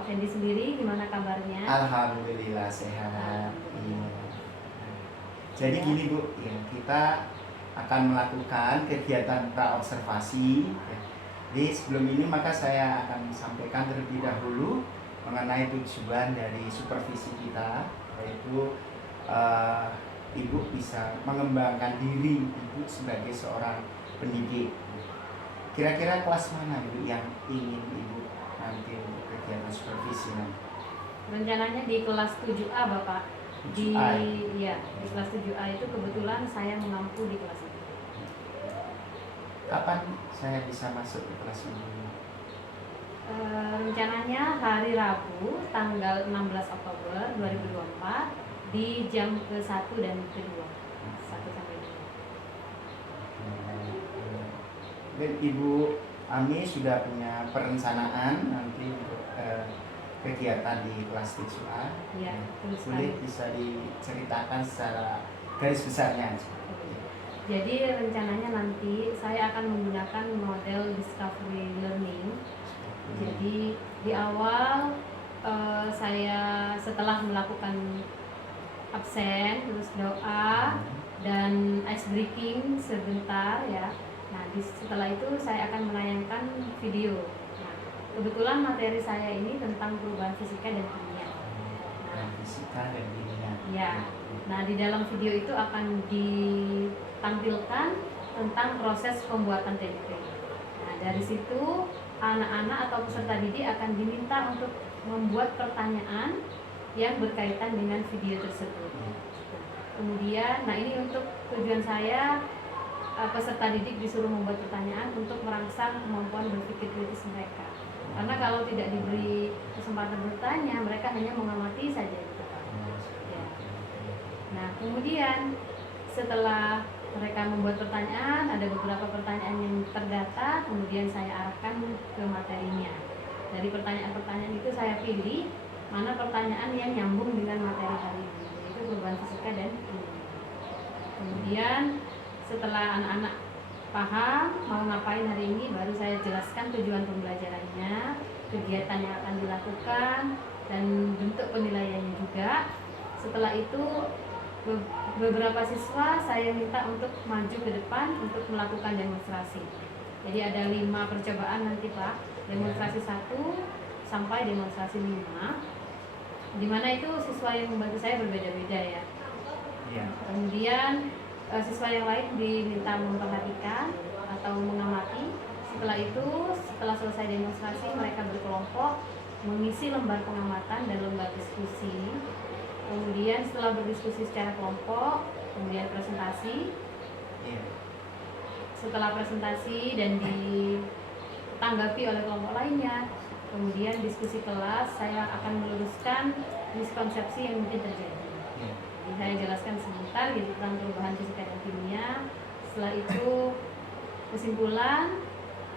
Pak Fendi sendiri gimana kabarnya? Alhamdulillah sehat. Iya. Jadi Ya. gini Bu, ya, kita akan melakukan kegiatan praobservasi. Ya. Jadi sebelum ini maka saya akan sampaikan terlebih dahulu mengenai tujuan dari supervisi kita, yaitu Ibu bisa mengembangkan diri Ibu sebagai seorang pendidik. Kira-kira kelas mana Ibu yang ingin Ibu nanti untuk kegiatan supervisi nanti? Rencananya di kelas 7A Bapak. 7A. Di kelas 7A itu kebetulan saya mengampu di kelas itu. Kapan saya bisa masuk ke kelas ini? Rencananya hari Rabu tanggal 16 Oktober 2024 di jam ke-1 dan ke-2. 1 sampai 2. Dan Ibu Ami sudah punya perencanaan nanti untuk kegiatan di kelas 7A. Ya, boleh bisa diceritakan secara garis besarnya. Jadi rencananya nanti saya akan menggunakan model discovery learning. Jadi di awal saya setelah melakukan absen, terus doa dan ice breaking sebentar ya. Nah, setelah itu saya akan menayangkan video. Nah, kebetulan materi saya ini tentang perubahan fisika dan kimia. Fisika dan kimia. Ya. Nah, di dalam video itu akan ditampilkan tentang proses pembuatan tempe. Nah, dari situ anak-anak atau peserta didik akan diminta untuk membuat pertanyaan yang berkaitan dengan video tersebut. Kemudian, nah ini untuk tujuan saya, peserta didik disuruh membuat pertanyaan untuk merangsang kemampuan berpikir kritis mereka. Karena kalau tidak diberi kesempatan bertanya, mereka hanya mengamati saja gitu. Ya. Nah, kemudian setelah mereka membuat pertanyaan, ada beberapa pertanyaan yang terdata, kemudian saya arahkan ke materinya. Dari pertanyaan-pertanyaan itu saya pilih mana pertanyaan yang nyambung dengan materi hari ini, yaitu perubahan fisika dan kimia. Kemudian setelah anak-anak paham mau ngapain hari ini, baru saya jelaskan tujuan pembelajarannya, kegiatan yang akan dilakukan, dan bentuk penilaiannya juga. Setelah itu beberapa siswa saya minta untuk maju ke depan untuk melakukan demonstrasi. Jadi ada 5 percobaan nanti Pak, demonstrasi 1 sampai demonstrasi 5, dimana itu siswa yang membantu saya berbeda-beda ya. Kemudian siswa yang lain diminta memperhatikan atau mengamati. Setelah itu, setelah selesai demonstrasi, mereka berkelompok mengisi lembar pengamatan dan lembar diskusi. Kemudian setelah berdiskusi secara kelompok, kemudian presentasi. Setelah presentasi dan ditanggapi oleh kelompok lainnya, kemudian diskusi kelas, saya akan meluruskan miskonsepsi yang mungkin terjadi. Jadi saya jelaskan sebentar gitu tentang perubahan fisika dan kimia. Setelah itu kesimpulan,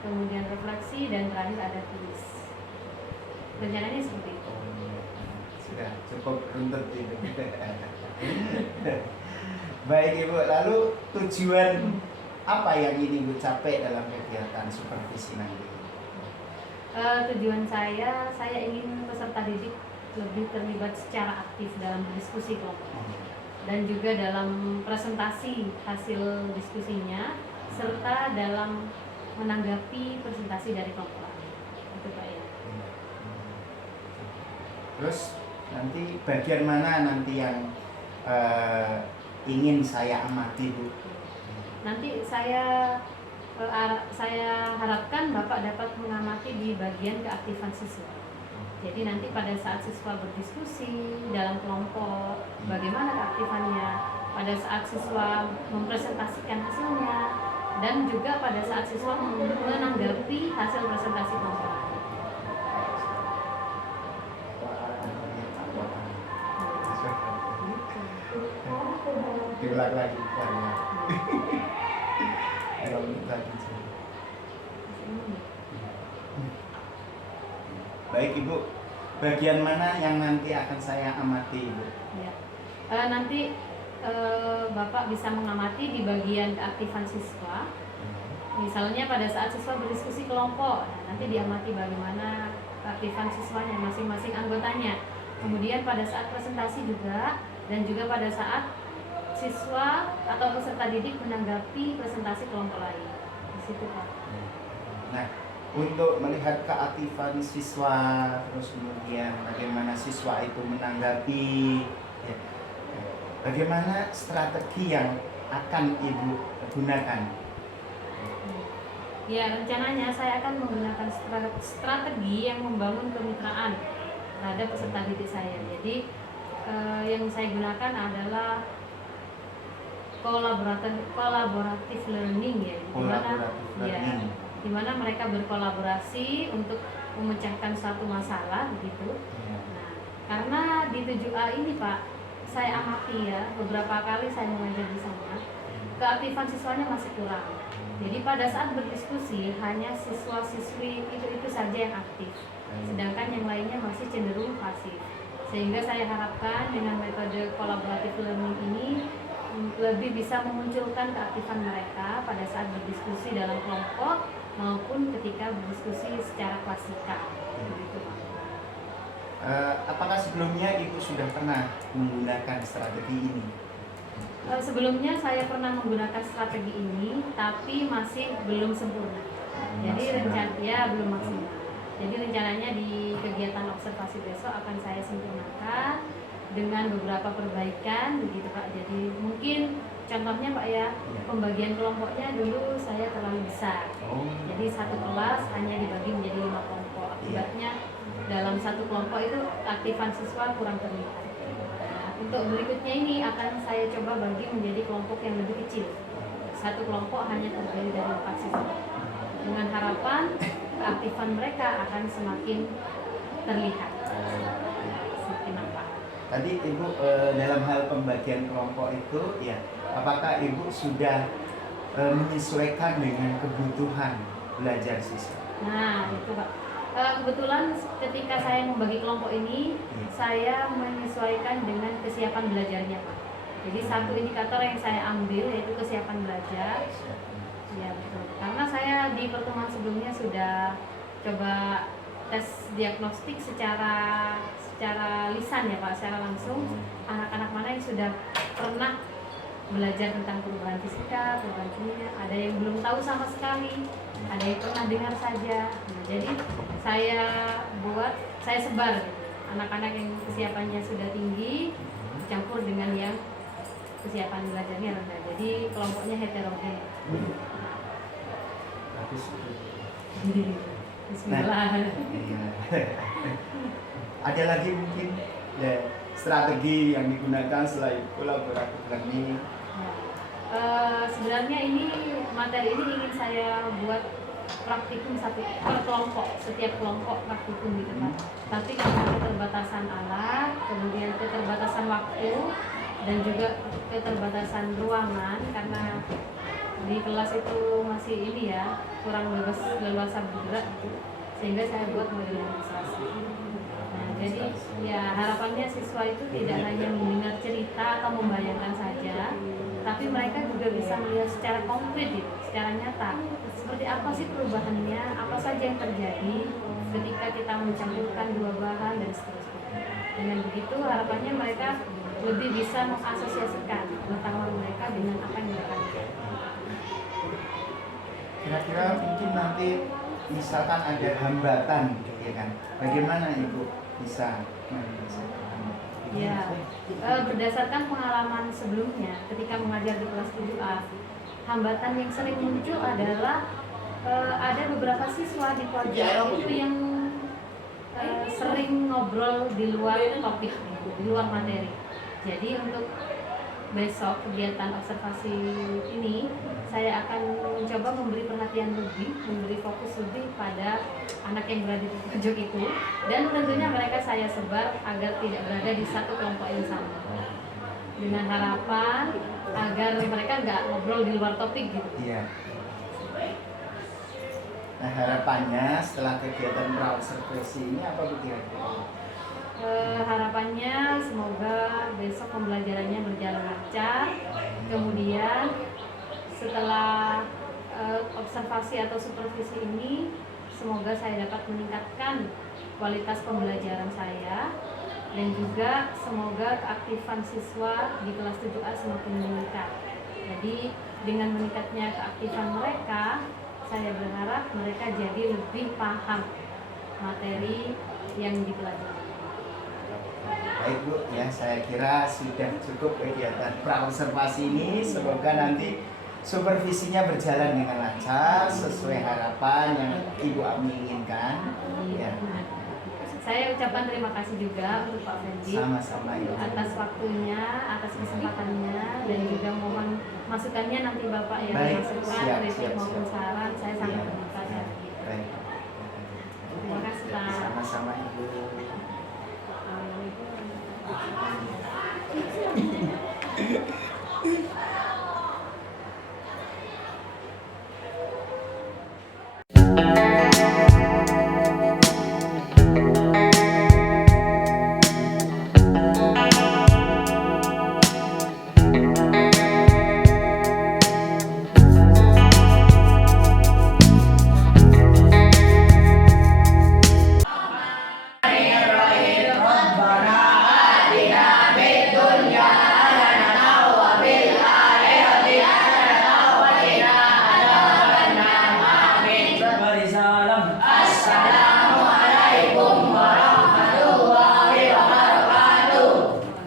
kemudian refleksi, dan terakhir ada kuis. Rencananya seperti itu. Sudah cukup runtut itu. Baik Ibu, lalu tujuan apa yang ingin Ibu capai dalam kegiatan supervisi nanti? Tujuan saya ingin peserta didik lebih terlibat secara aktif dalam diskusi kelompok dan juga dalam presentasi hasil diskusinya serta dalam menanggapi presentasi dari kelompok lain. Itu Pak ya. Terus nanti bagian mana nanti yang ingin saya amati Bu? Nanti saya harapkan Bapak dapat mengamati di bagian keaktifan siswa. Jadi nanti pada saat siswa berdiskusi dalam kelompok, bagaimana keaktifannya, pada saat siswa mempresentasikan hasilnya, dan juga pada saat siswa menanggapi hasil presentasi kelompok. Diulang lagi karena Baik Ibu, bagian mana yang nanti akan saya amati Ibu? Ya. Nanti Bapak bisa mengamati di bagian keaktifan siswa. Misalnya pada saat siswa berdiskusi kelompok, nanti diamati bagaimana keaktifan siswanya masing-masing anggotanya. Kemudian pada saat presentasi juga, dan juga pada saat siswa atau peserta didik menanggapi presentasi kelompok lain. Di situ Pak. Nah, untuk melihat keaktifan siswa, terus kemudian bagaimana siswa itu menanggapi, ya, bagaimana strategi yang akan Ibu gunakan? Ya, rencananya saya akan menggunakan strategi yang membangun kemitraan terhadap peserta didik saya. Jadi yang saya gunakan adalah kolaboratif learning ya, di mana mereka berkolaborasi untuk memecahkan suatu masalah begitu. Nah, karena di 7A ini Pak, saya amati ya, beberapa kali saya mengajar di sana, keaktifan siswanya masih kurang. Jadi pada saat berdiskusi hanya siswa-siswi itu saja yang aktif, sedangkan yang lainnya masih cenderung pasif. Sehingga saya harapkan dengan metode kolaboratif learning ini lebih bisa memunculkan keaktifan mereka pada saat berdiskusi dalam kelompok maupun ketika berdiskusi secara klasikal. Begitu, Pak. Apakah sebelumnya Ibu sudah pernah menggunakan strategi ini? Sebelumnya saya pernah menggunakan strategi ini, tapi masih belum sempurna. Jadi belum maksimal. Jadi rencananya di kegiatan observasi besok akan saya sempurnakan dengan beberapa perbaikan, begitu Pak. Jadi mungkin contohnya Pak ya, pembagian kelompoknya dulu saya terlalu besar. Jadi satu kelas hanya dibagi menjadi 5 kelompok. Akibatnya dalam satu kelompok itu aktifan siswa kurang terlihat. Untuk berikutnya ini akan saya coba bagi menjadi kelompok yang lebih kecil. Satu kelompok hanya terdiri dari 4 siswa. Dengan harapan keaktifan mereka akan semakin terlihat, semakin nampak. Tadi Ibu dalam hal pembagian kelompok itu, ya, apakah Ibu sudah menyesuaikan dengan kebutuhan belajar siswa? Nah, itu Pak. Kebetulan ketika saya membagi kelompok ini, saya menyesuaikan dengan kesiapan belajarnya Pak. Jadi satu indikator yang saya ambil yaitu kesiapan belajar. Ya betul. Karena saya di pertemuan sebelumnya sudah coba tes diagnostik secara lisan ya Pak, secara langsung anak-anak mana yang sudah pernah belajar tentang perubahan fisika, perubahan kimia, ada yang belum tahu sama sekali, ada yang pernah dengar saja. Nah, jadi saya sebar gitu. Anak-anak yang kesiapannya sudah tinggi dicampur dengan yang kesiapan belajarnya rendah. Jadi kelompoknya heterogen. Bismillah. Ada lagi mungkin strategi yang digunakan selain kolaboratif learning? Sebenarnya ini materi ini ingin saya buat praktikum satu per kelompok, setiap kelompok praktikum gitu Pak. Tapi karena keterbatasan alat, kemudian keterbatasan waktu, dan juga keterbatasan ruangan, karena di kelas itu masih ini ya, kurang leluasa bergerak gitu, sehingga saya buat model demonstrasi. Nah, jadi ya harapannya siswa itu tidak hanya mendengar cerita atau membayangkan saja, tapi mereka juga bisa melihat secara konkret gitu, secara nyata seperti apa sih perubahannya, apa saja yang terjadi ketika kita mencampurkan dua bahan dan seterusnya. Dengan begitu harapannya mereka lebih bisa mengasosiasikan pengetahuan mereka dengan apa yang mereka lihat. Kira-kira mungkin nanti misalkan ada hambatan, ya kan? Bagaimana Ibu bisa menyelesaikan? Ya, berdasarkan pengalaman sebelumnya ketika mengajar di kelas 7A, hambatan yang sering muncul adalah ada beberapa siswa di pelajaran itu yang sering ngobrol di luar topik, di luar materi. Jadi untuk besok kegiatan observasi ini saya akan mencoba memberi perhatian lebih, memberi fokus lebih pada anak yang berada di pojok itu, dan tentunya mereka saya sebar agar tidak berada di satu kelompok yang sama, dengan harapan agar mereka nggak ngobrol di luar topik gitu. Iya. Nah, harapannya setelah kegiatan praobservasi ini apa Bu kira-kira? Harapannya semoga besok pembelajarannya berjalan lancar. Kemudian setelah observasi atau supervisi ini, semoga saya dapat meningkatkan kualitas pembelajaran saya, dan juga semoga keaktifan siswa di kelas 7A semakin meningkat. Jadi dengan meningkatnya keaktifan mereka, saya berharap mereka jadi lebih paham materi yang dipelajari. Baik Bu, ya saya kira sudah cukup kegiatan praobservasi ini. Semoga nanti supervisinya berjalan dengan lancar sesuai harapan yang Ibu Ami inginkan. Ya. Saya ucapkan terima kasih juga untuk Pak Fendi Sama-sama Ibu. atas waktunya, atas kesempatannya, dan juga mohon masukannya nanti Bapak yang Baik, masukkan siap, kritik siap, maupun siap. saran. Saya sangat Iya. terbuka sekali. Baik. Terima kasih Pak. Sama-sama Ibu.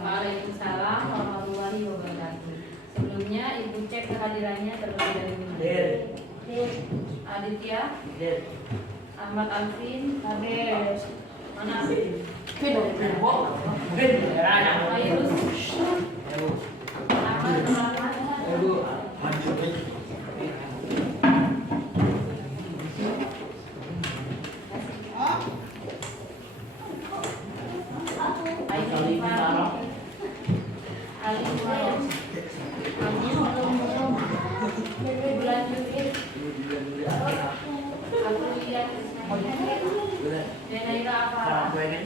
Waalaikumsalam warahmatullahi wabarakatuh. Sebelumnya Ibu cek kehadirannya terlebih dahulu. Aditya, Ahmad Alvin, Hadir. Mana Alvin? Mairus, Ahmad Rahman,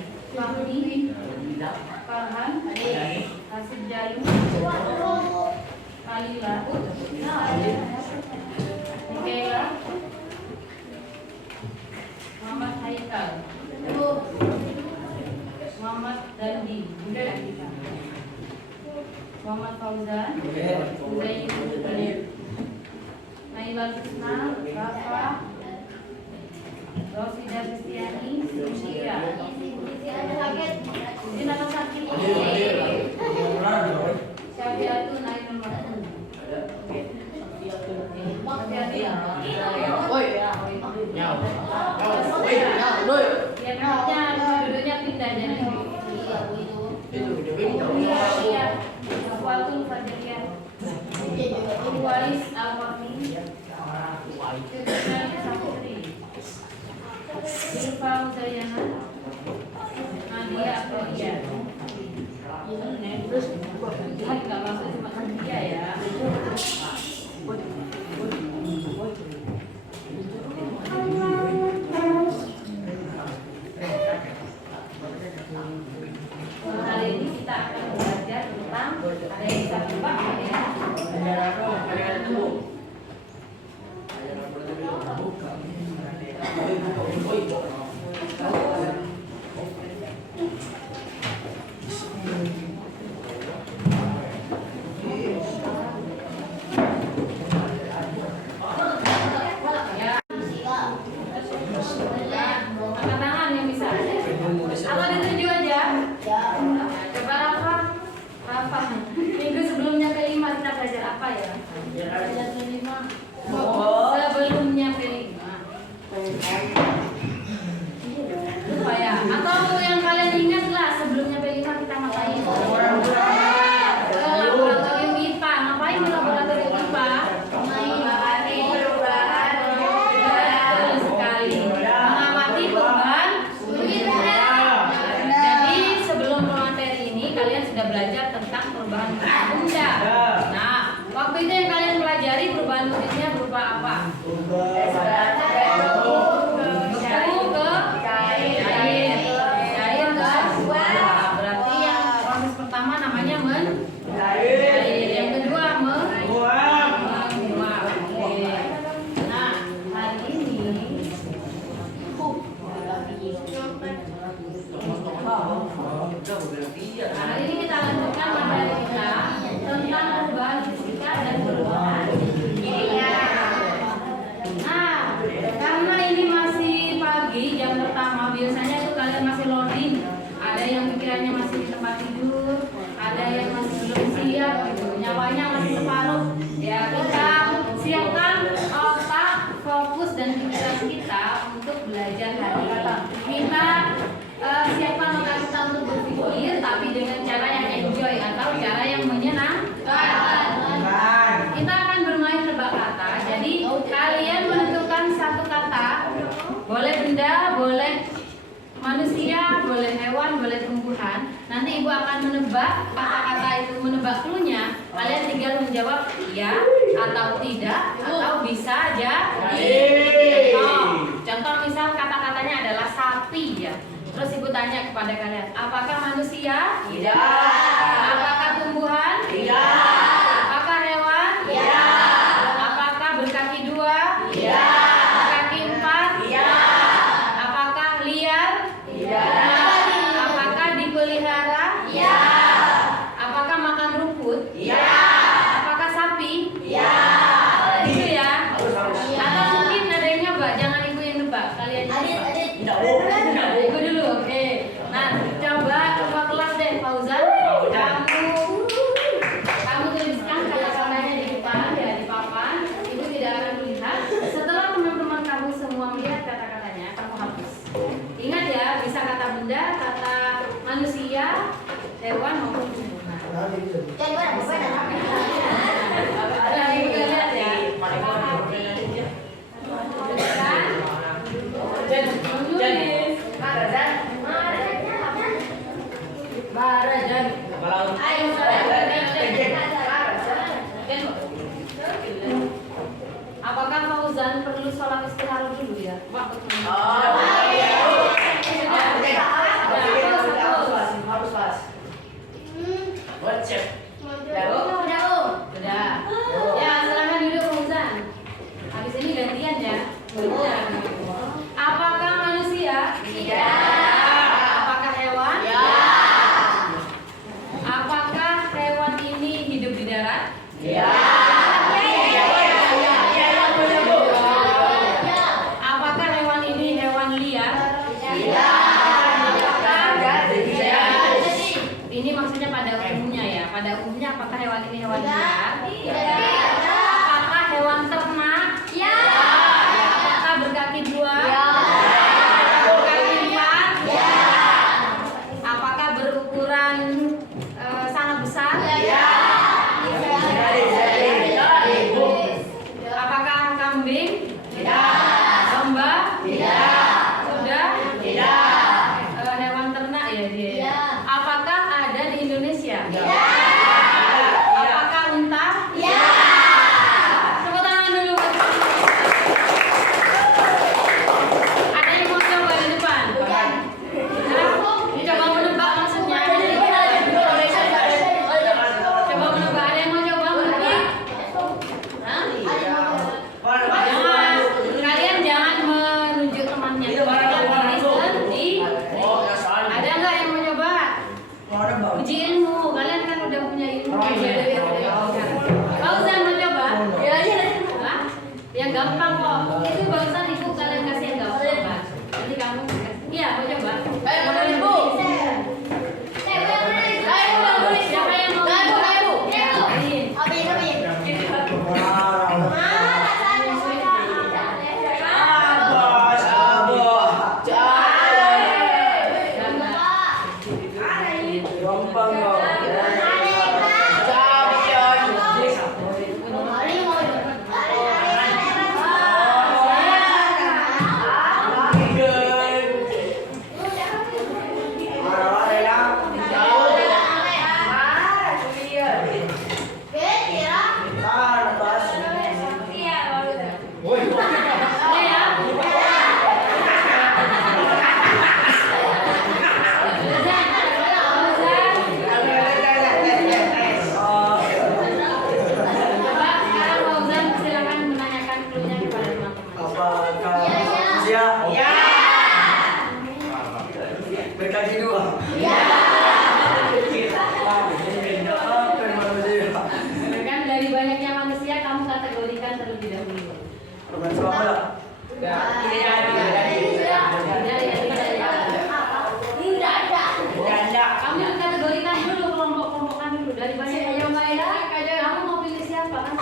Farhan, Hasib Jalum, Kalila, Mikaela, Muhammad Haikal, Muhammad Dandi, Muhammad Fauzan, Zainul, Naila Krisna, Rafa, Rosida Kristiani, Sintia, Dina Sakti, Syafiatun Ainul Mahmud. Duduknya pindah jadi. Watul Fadlian, Walis Al-Qarni, Saputri, Irfa Uzayana, Nadia Akroia. Ini nggak masuk cuma Nadia ya. Kali ini kita akan belajar tentang ada yang bisa tebak ya. Angkat tangan yang bisa. Atau dituju aja. Coba Rafa. Minggu sebelumnya kelima kita belajar apa ya? Belajar kelima. Sebelumnya kelima. Lupa ya? Atau yang kalian ingat lah sebelumnya kelima kita ngapain? Laboratorium IPA. Ngapain di laboratorium IPA? Betul sekali. Mengamati perubahan. Jadi sebelum materi ini kalian sudah belajar tentang perubahan benda. Nah, waktu itu yang kalian pelajari perubahan muridnya berupa apa? Jatuh ke cair ke berarti yang proses pertama namanya mencair, yang kedua menguap. Oke. Nah, hari ini tempat tidur, ada yang masih belum siap gitu, nyawanya masih separuh. Ya kita siapkan otak, fokus dan pikiran kita untuk belajar hari ini. Kita siapkan otak kita untuk berpikir, tapi dengan cara yang enjoy atau cara yang menyenangkan. Kita akan bermain tebak kata. Jadi kalian menentukan satu kata, boleh benda, boleh manusia, boleh hewan, boleh tumbuhan. Nanti ibu akan menebak kata-kata itu, menebak cluenya. Kalian tinggal menjawab iya atau tidak atau bisa jadi. Contoh misal kata-katanya adalah sapi ya. Terus ibu tanya kepada kalian, apakah manusia? Tidak. Apakah tumbuhan? Tidak. Apakah hewan? Iya. Apakah berkaki dua? Iya. Kaki empat? Iya. Apakah liar? Iya. Apakah dipelihara? Iya. Apakah makan rumput? Iya. Apakah sapi? Iya. Itu ya. Harus. Atau mungkin ada yang nyoba, jangan ibu yang nebak, kalian yang nebak. Tidak boleh. Ibu dulu, oke. Nah, coba ketua kelas deh, Fauzan. Kamu tuliskan kata-katanya di depan ya, di papan. Ibu tidak akan melihat. Setelah teman-teman kamu semua melihat kata-katanya, kamu hapus. Ingat ya, bisa kata benda, kata manusia, hewan maupun tumbuhan. Nah, ibu lihat ya. Tuliskan. Menulis. Barajan. Ayo, apakah Fauzan perlu sholat istihara dulu ya? Waktu Sudah. Ya, silakan duduk Fauzan. Habis ini gantian ya. Apakah manusia? Apakah hewan? Apakah hewan ini hidup di darat? Apakah hewan ini hewan liar? Ini maksudnya pada umumnya ya. Pada umumnya apakah hewan ini hewan liar? Apakah hewan ternak? Apakah berkaki dua? Berkaki empat? Apakah berukuran sangat besar? Apakah kambing? Domba? Kuda? Hewan ternak ya dia. Apakah ada di Indonesia? Apakah unta? Tepuk tangan dulu. Ada yang mau coba di depan? Ini coba menebak maksudnya. Coba menebak. Ada yang mau coba menebak? Hah? Jangan, kalian jangan menunjuk temannya. Ada nggak yang mau coba? Uji ilmu, kalian kan udah punya ilmu. Fauzan mau coba? Hah? Yang gampang kok. Itu barusan ibu kalian kasih yang gampang. Nanti kamu kasih. Iya, mau coba? Siapa yang mau? dari banyak kamu mau pilih siapa kan?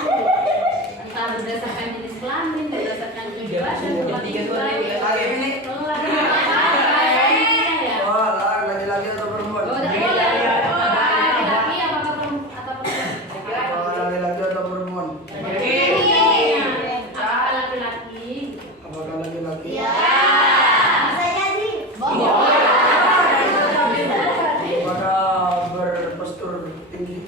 Entah berdasarkan jenis kelamin, berdasarkan tujuan dan tempat tujuan. Oh, laki-laki atau perempuan? Laki-laki apakah perempuan? Oh, laki-laki atau perempuan? Apakah laki-laki? Apakah laki-laki? Apakah berpostur tinggi?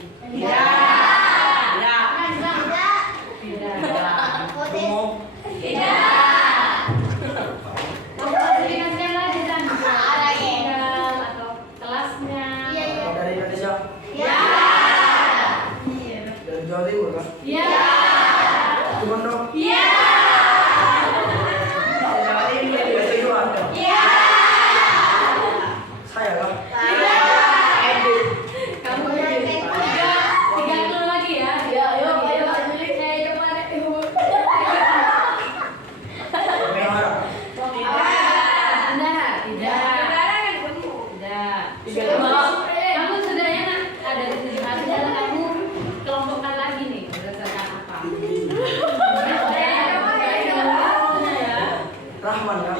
Gemuk? Atau kelasnya? Apakah dari Indonesia? Dari Jawa Timur kan? Cuma dong? Setuju Anda? Saya lah. Kamu tiga clue lagi ya? Merah. Kamu sudah enak ada di tujuh hati dan kamu kelompokkan lagi nih berdasarkan apa? Rahman kan?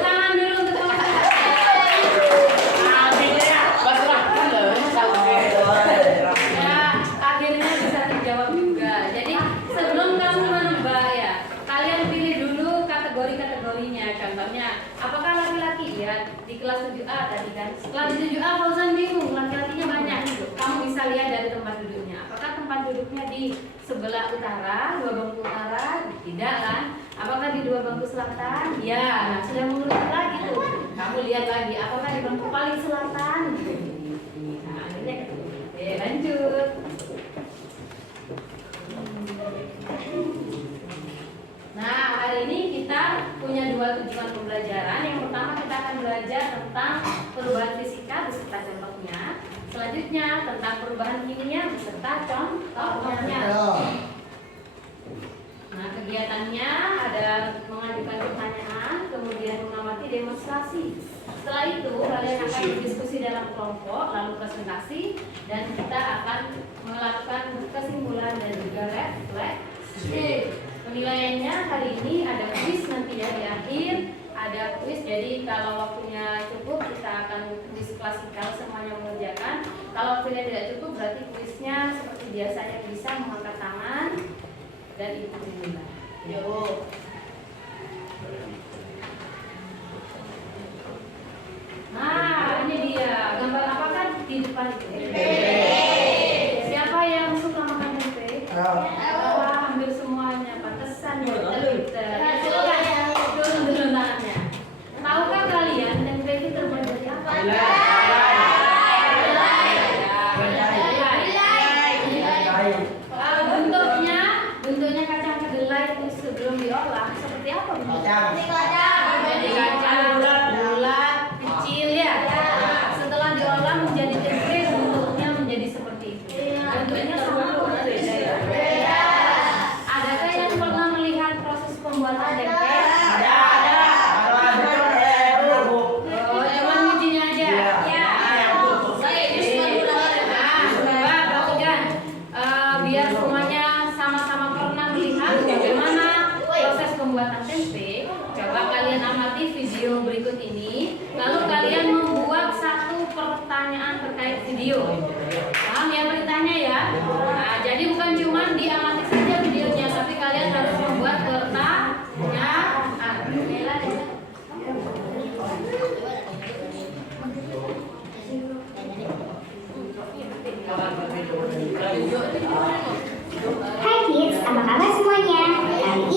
Tangan dulu untuk teman-teman. Ya, akhirnya bisa terjawab juga. Jadi sebelum kamu menebak ya, kalian pilih dulu kategori-kategorinya. Contohnya, apakah laki-laki? Ya, di kelas 7A tadi kan. Setelah di 7A Fauzan bingung, laki-lakinya banyak. Kamu bisa lihat dari tempat duduknya. Apakah tempat duduknya di sebelah utara, dua bangku utara? Tidak kan? Apakah di dua bangku selatan? Ya, nah sudah mengerucut lagi tuh. Kamu lihat lagi, apakah di bangku paling selatan? Nah, akhirnya ketemu. Oke, lanjut. Nah, hari ini kita punya dua tujuan pembelajaran. Yang pertama kita akan belajar tentang perubahan fisika beserta contohnya. Selanjutnya tentang perubahan kimia beserta contohnya. Nah, kegiatannya ada mengajukan pertanyaan, kemudian mengamati demonstrasi. Setelah itu kalian akan berdiskusi dalam kelompok, lalu presentasi, dan kita akan melakukan kesimpulan dan juga refleksi. Penilaiannya hari ini ada kuis nanti ya di akhir, ada kuis. Jadi kalau waktunya cukup kita akan kuis klasikal semuanya mengerjakan. Kalau waktunya tidak cukup berarti kuisnya seperti biasanya bisa mengangkat tangan dan ikuti dulu. Nah, ini dia gambar apa kan di depan itu? Siapa yang suka makan tempe? Wah, hampir semuanya. Pantesan pinter. Turun dulu tangannya. Tahukah kalian tempe itu terbuat dari apa? Bentuknya kacang kedelai itu sebelum diolah seperti apa bentuknya? Jadi kacang bulat kecil ya. Setelah diolah menjadi tempe bentuknya menjadi seperti itu. Bentuknya sama atau beda ya? Adakah yang pernah melihat proses pembuatan tempe? Oh, cuma nyucinya aja. Coba perhatikan. Biar semuanya sama-sama pernah melihat bagaimana proses pembuatan tempe. Coba kalian amati video berikut ini, lalu kalian membuat satu pertanyaan terkait video. Paham ya perintahnya ya? Nah, jadi bukan cuma diamati saja videonya, tapi kalian harus membuat pertanyaan. Hai kids, apa kabar semuanya? Kali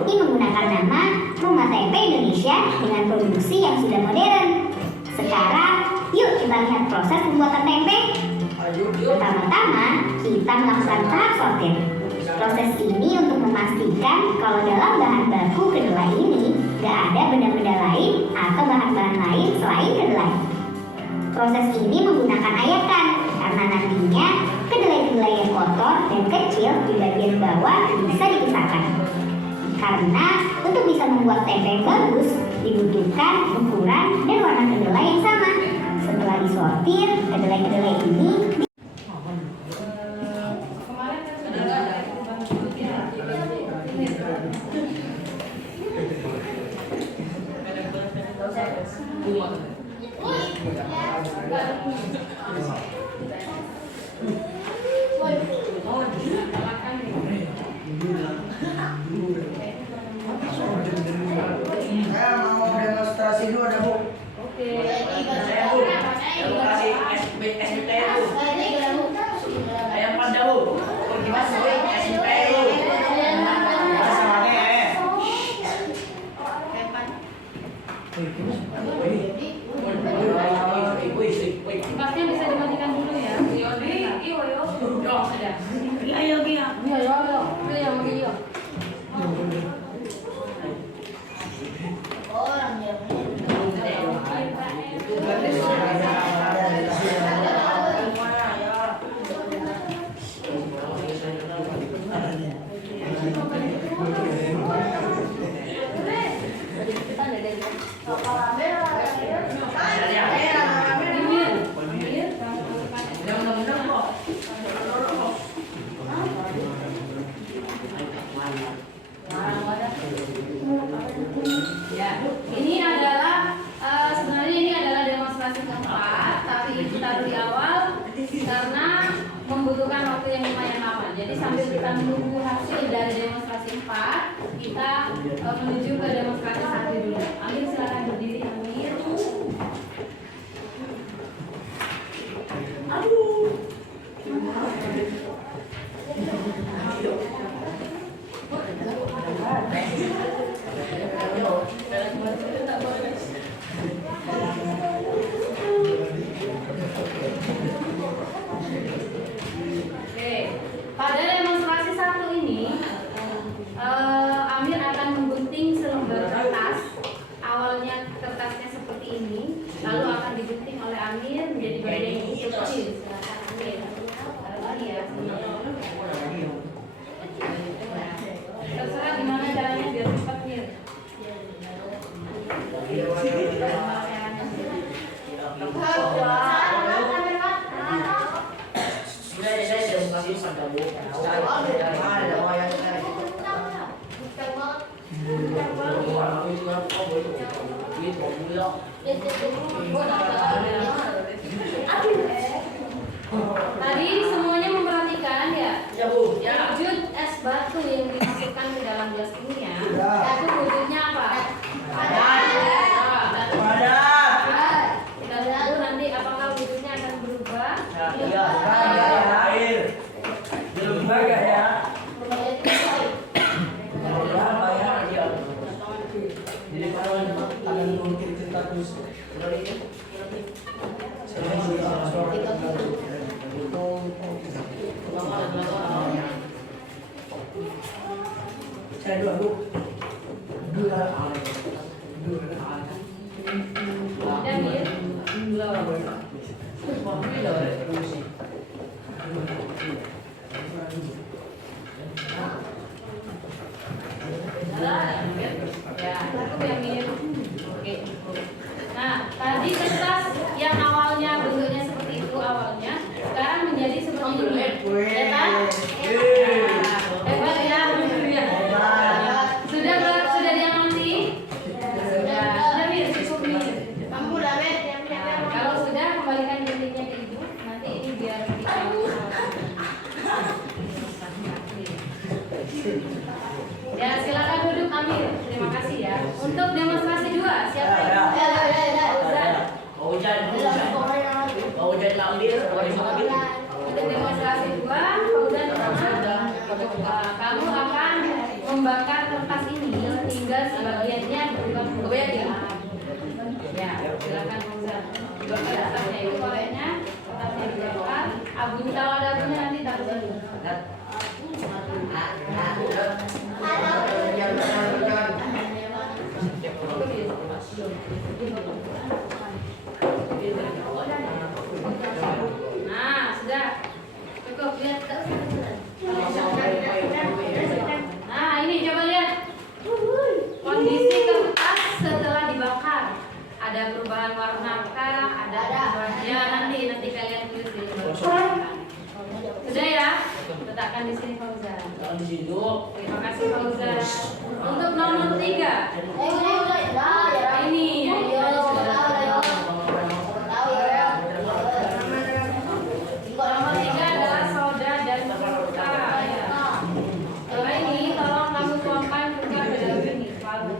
ini menggunakan nama Rumah Tempe Indonesia dengan produksi yang sudah modern. Sekarang, yuk kita lihat proses pembuatan tempe. Pertama-tama, kita melakukan tahap sortir. Proses ini untuk memastikan kalau dalam bahan baku kedelai ini gak ada benda-benda lain atau bahan-bahan lain selain kedelai. Proses ini menggunakan ayakan karena nantinya kedelai-kedelai yang kotor dan kecil di bagian bawah bisa dipisahkan. Karena untuk bisa membuat tempe yang bagus, dibutuhkan ukuran dan warna kedelai yang sama. Setelah disortir, kedelai-kedelai ini Kemarin kan sudah ada perubahan bentuk ya. Saya mau demonstrasi dulu ada Bu. Oke. Saya Bu. Saya mau kasih SBT Bu. Saya pada Bu. Gimana Bu? SBT Bu. Kipasnya bisa dimatikan dulu ya. Sudah. Ya, ini adalah sebenarnya ini adalah demonstrasi keempat, tapi itu taruh di awal karena membutuhkan waktu yang lumayan lama. Jadi sambil kita menunggu hasil dari demonstrasi 4, kita menuju ke demonstrasi 1 dulu. Amir silakan berdiri, Amir. Oke, pada demonstrasi 1 ini, Amir akan menggunting selembar kertas. Awalnya kertasnya seperti ini, lalu akan digunting oleh Amir menjadi bagian yang kecil. Silakan Amir. Taruh ya. Terserah gimana caranya biar cepat Mir. Tadi semuanya memperhatikan ya. Wujud es batu yang dimasukkan ke dalam gelas ini ya. Itu wujudnya apa? Kita lihat dulu nanti apakah wujudnya akan berubah. Saya dua Bu. Dan Mir. Ya, cukup ya Mir. Oke. Nah, tadi kertas yang awalnya bentuknya seperti itu awalnya, sekarang menjadi seperti ini. Ya kan? Hebat ya. Sudah diamati? Sudah. Sudah Mir, cukup Mir. Nah, kalau sudah kembalikan guntingnya ke ibu. Nanti ini biar kita. Ya, silakan duduk Amir. Terima kasih ya. Untuk demonstrasi 2, siapa yang Untuk demonstrasi 2, Fauzan kamu akan membakar kertas ini hingga sebagiannya berubah gelap. Ya, silakan Fauzan. Dibakar kertasnya itu korenya, kertasnya dibakar. Bunyi tawa-tawanya nanti taruh dulu. Nah, sudah cukup lihat. Nah, ini coba lihat. Ada perubahan warna kah? Ada. Ya nanti kalian tulis di sini. Sudah ya? Letakkan di sini Fauzan. Di situ. Terima kasih Fauzan. Untuk nomor 3. Ini ya. Nomor 3 adalah soda dan fruta. Ya. Coba ini tolong kamu tuangkan juga ke dalam ini. Kamu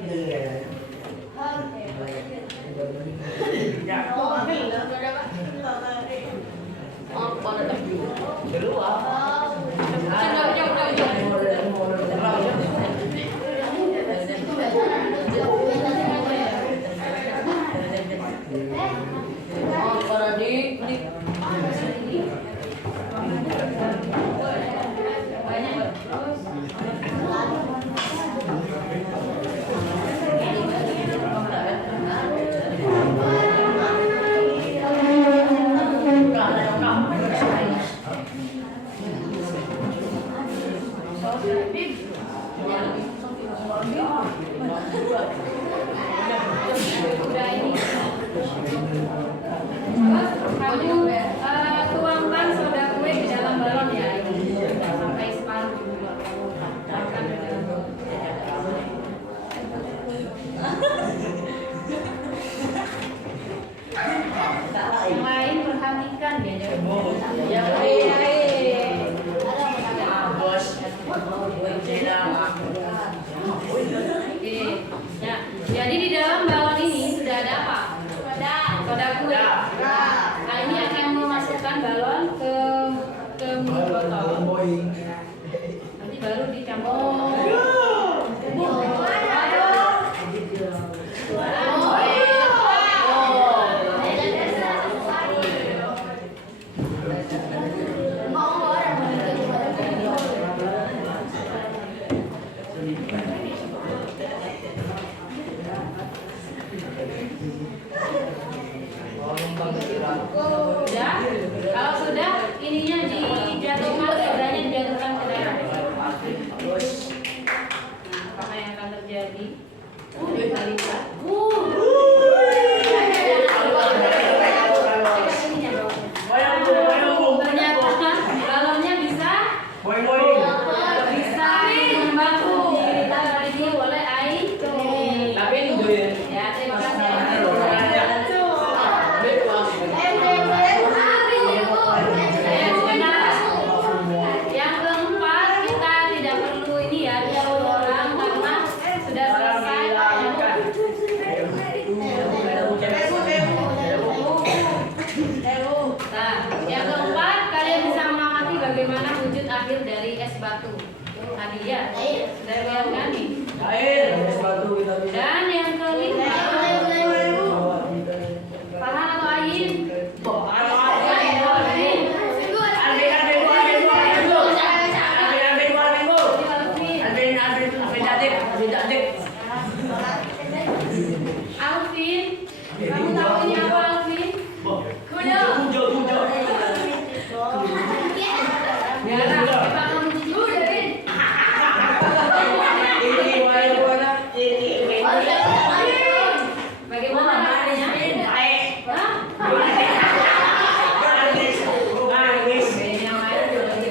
tuangkan soda kue di dalam balon ya, sampai separuh dulu. Tuangkan ke dalam balon. Yang lain perhatikan ya, Oke. Ya, jadi di dalam balon ini sudah ada apa? Soda kue. Nah, ini akan memasukkan balon ke botol. Nanti baru dicampur. Sudah? Kalau sudah, ininya dijatuhkan, sodanya dijatuhkan ke dalam. Apa yang akan terjadi? Kita lihat. Ternyata balonnya bisa membantu ditarik oleh air. Ya, terima kasih. Yang keempat, kita tidak perlu ini ya, orang karena sudah selesai. Nah, yang keempat, kalian bisa mengamati bagaimana wujud akhir dari es batu tadi ya. Sudah lihat kan nih? Dan yang kelima, Farhan atau Ayin? Alvin, kamu tahu ini apa Alvin? Garam, coba kamu cicipin. Bagaimana rasanya? Hah?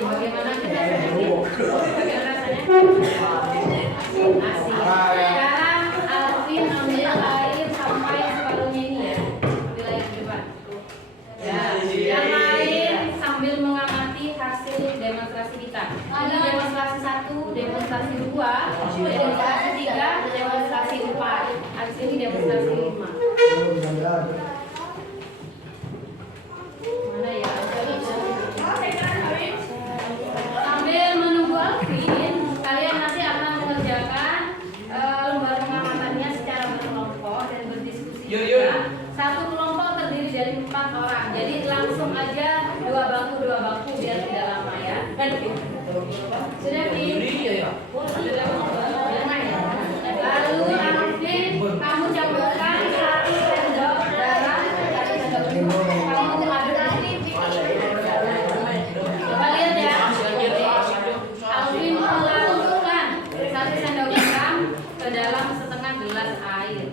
Bagaimana kita bagaimana rasanya? Asik. Sekarang Alvin ambil air sampai separuhnya ini ya. Ambil air di depan. Ya, yang lain sambil mengamati hasil demonstrasi kita. Ini demonstrasi 1, demonstrasi 2, demonstrasi 3, demonstrasi 4. Habis ini demonstrasi 5. Mana ya? Sambil menunggu Alvin, kalian nanti akan mengerjakan lembar pengamatannya secara berkelompok dan berdiskusi juga. Satu kelompok terdiri dari 4 orang. Jadi langsung aja 2 bangku biar tidak lama ya. Sudah Vin? Sudah. Lalu Alvin, kamu campurkan 1 sendok garam, 1 sendok kamu aduk lagi. Coba lihat ya. Alvin melarutkan 1 sendok garam ke dalam setengah gelas air.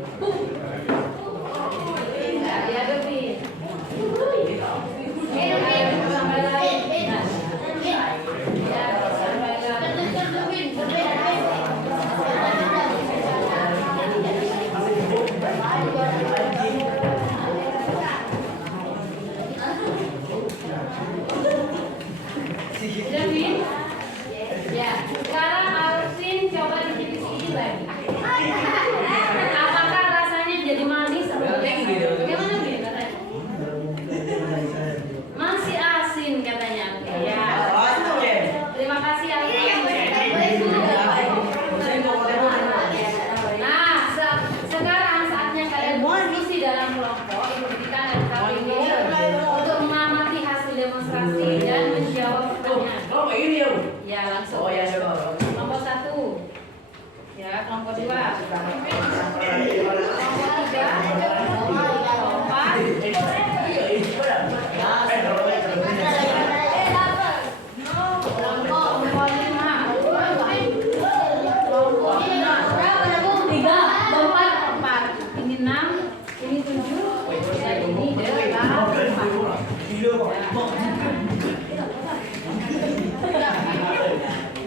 2, kelompok 3, kelompok 4, kelompok 5, kelompok 3, kelompok 4. Ini 6, ini 7, dan ini 8.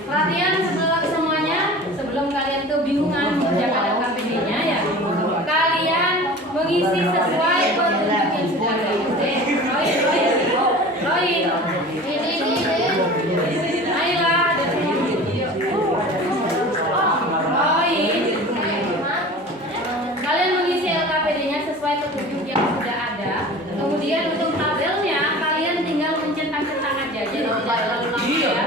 Perhatian semuanya, sebelum kalian kebingungan mengerjakan LKPD-nya ya, kalian mengisi sesuai petunjuk yang sudah ada. Roin, Naila, ada semua video. Roin, kalian mengisi LKPD-nya sesuai petunjuk yang sudah ada. Kemudian untuk tabelnya kalian tinggal mencentang-centang aja, jadi tidak terlalu lama ya.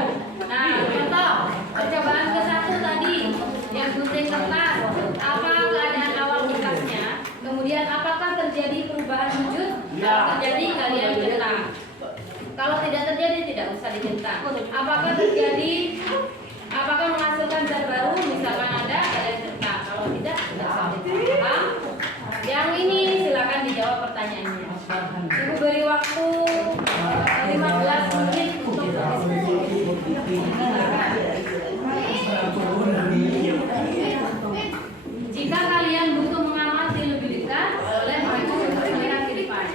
Nah, contoh percobaan ke-1 tadi yang gunting kertas, apa keadaan awal kertasnya, kemudian apakah terjadi perubahan wujud? Kalau terjadi kalian centang. Kalau tidak terjadi tidak usah dicentang. Apakah terjadi, apakah menghasilkan zat baru? Misalkan ada, kalian centang. Kalau tidak usah dicentang. Yang ini silakan dijawab pertanyaannya. Ibu beri waktu 15 menit untuk berdiskusi. Jika kalian butuh mengamati lebih dekat, boleh maju untuk melihat di depan.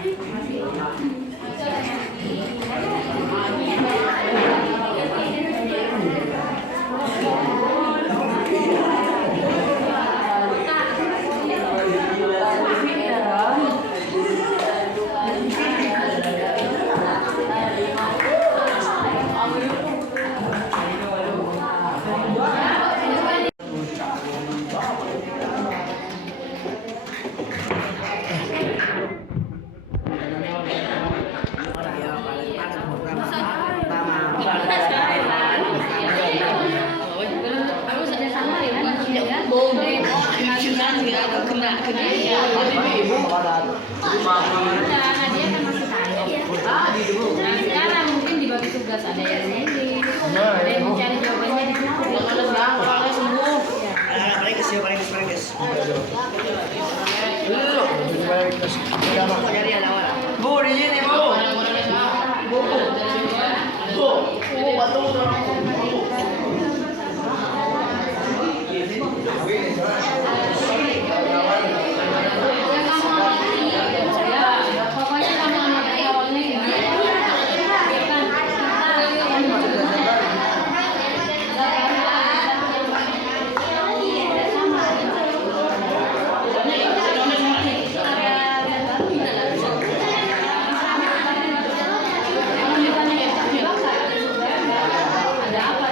Sekarang mungkin dibagi tugas, ada yang ini, ada yang mencari jawabannya di situ. Kalau sembuh, Bu, di sini Bu. Bu, bantu. pokoknya kamu amati awalnya gimana? Ada apa?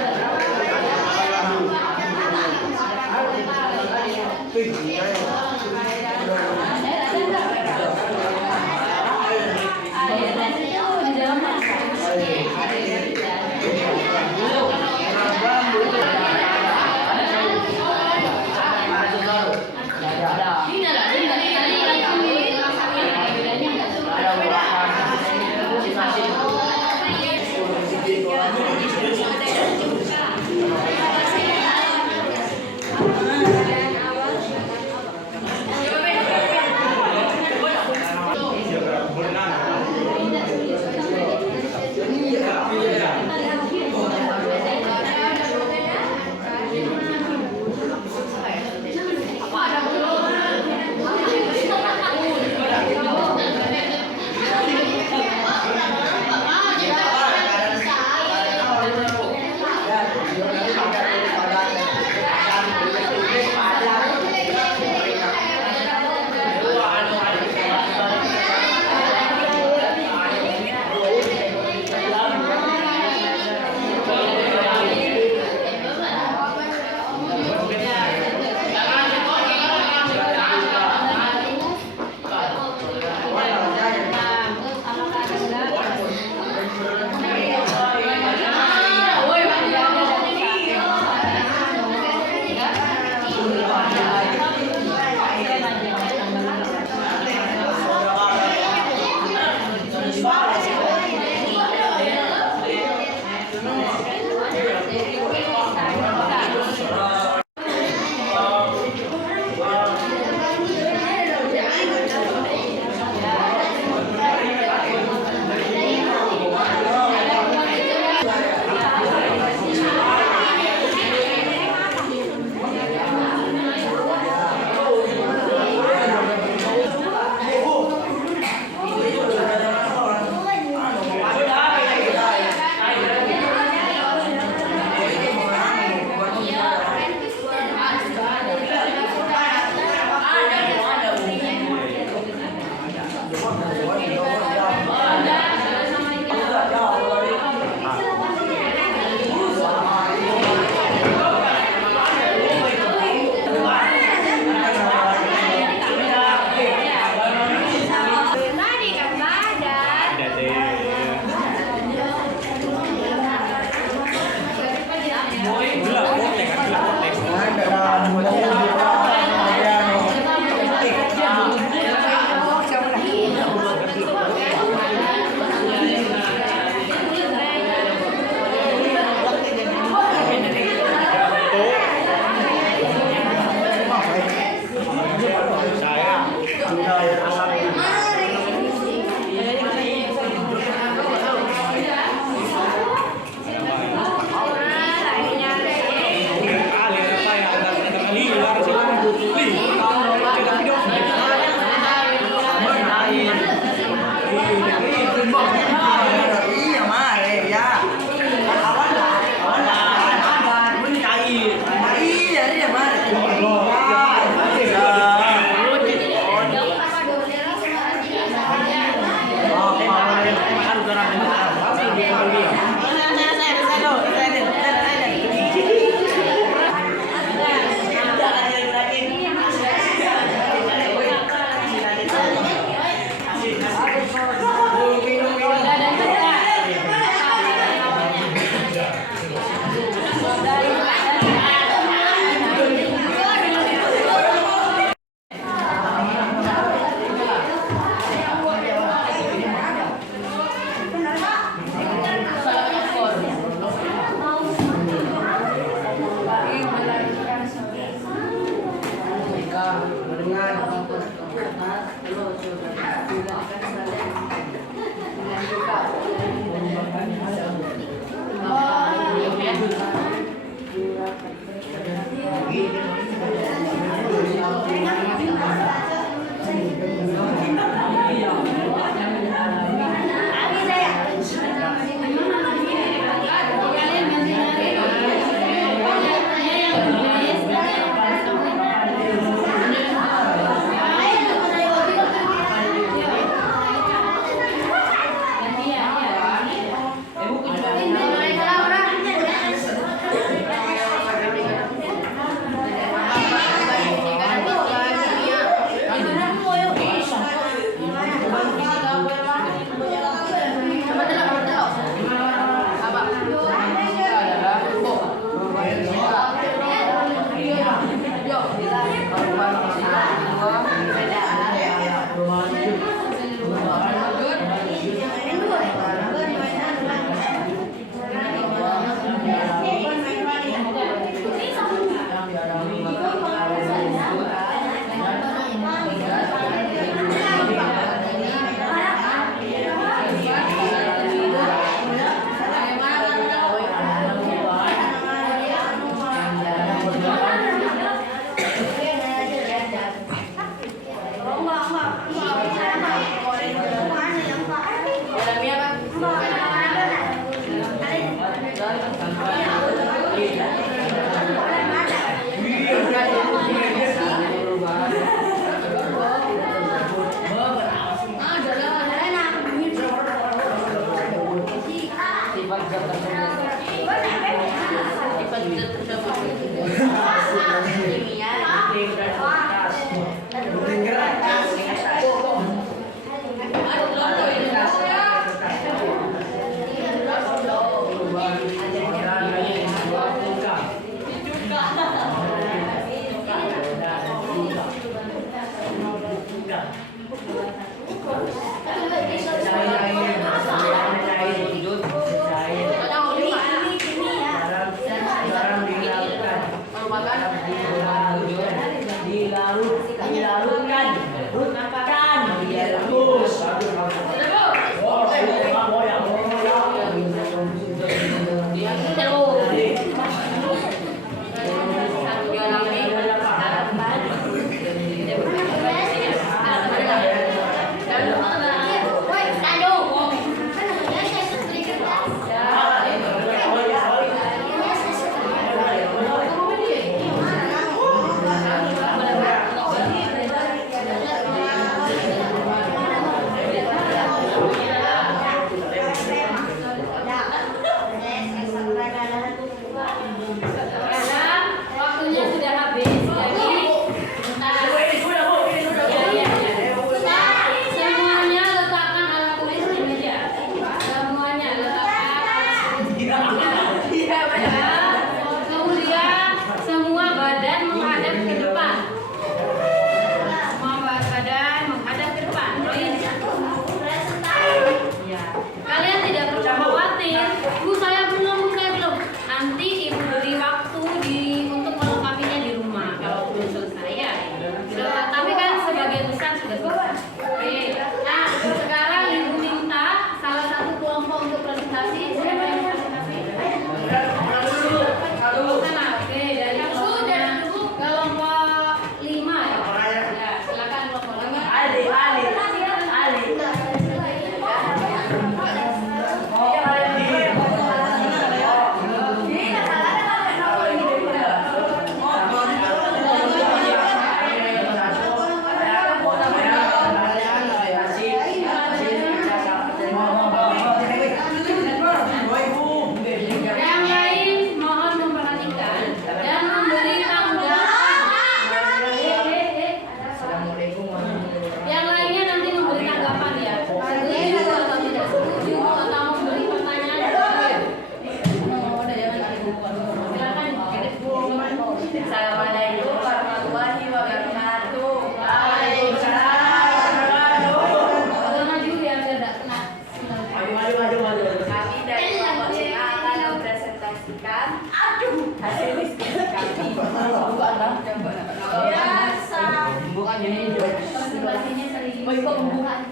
pembukaan.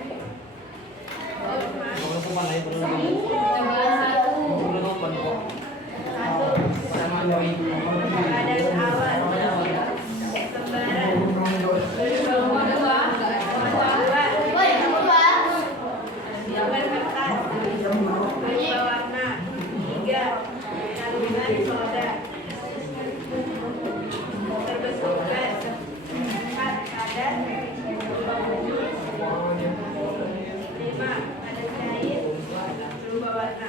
Cobaan satu. Keadaan awal lembaran Kedua. gambar kertas berwarna 3 kandungan soda terbentuk gas 4 padat 5 ada cair berubah warna.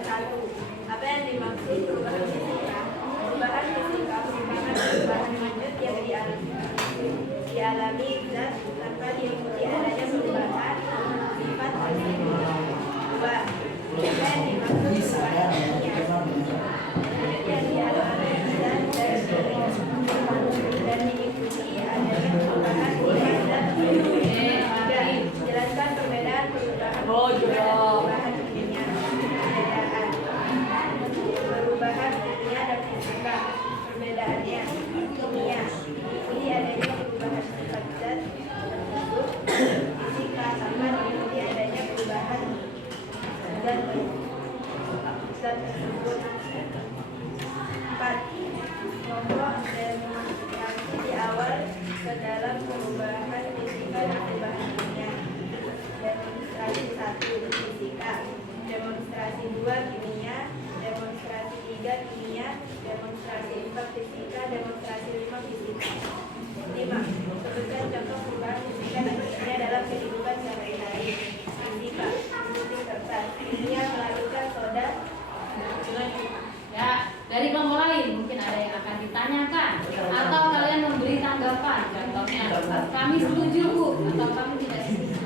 Satu, apa yang dimaksud perubahan fisika? Perubahan fisika merupakan perubahan wujud yang dialami zat tanpa diikuti adanya perubahan sifat tersebut. Dua, apa yang dimaksud perubahan kimia? Wujud yang dialami zat dan diikuti adanya perubahan sifat zat tersebut. Tiga, jelaskan perbedaan perubahan kimia dan perubahan kimia. Perubahan kimia dan fisika. Perbedaannya, kimia diikuti adanya perubahan sifat zat tersebut. Fisika sama diikuti adanya perubahan zat tersebut. 4. Contoh demonstrasi di awal ke dalam perubahan fisika dan perubahan kimia. Demonstrasi 1 fisika, demonstrasi 2 kimia, demonstrasi 3 kimia, demonstrasi 4 fisika, demonstrasi 5 fisika. 5. Sebutkan contoh perubahan fisika dan kimia dalam kehidupan sehari-hari. Fisika, gunting kertas. Kimia, melarutkan soda. Ya, dari kelompok lain mungkin ada yang akan ditanyakan atau kalian memberi tanggapan. Contohnya, kami setuju Bu atau kami tidak setuju.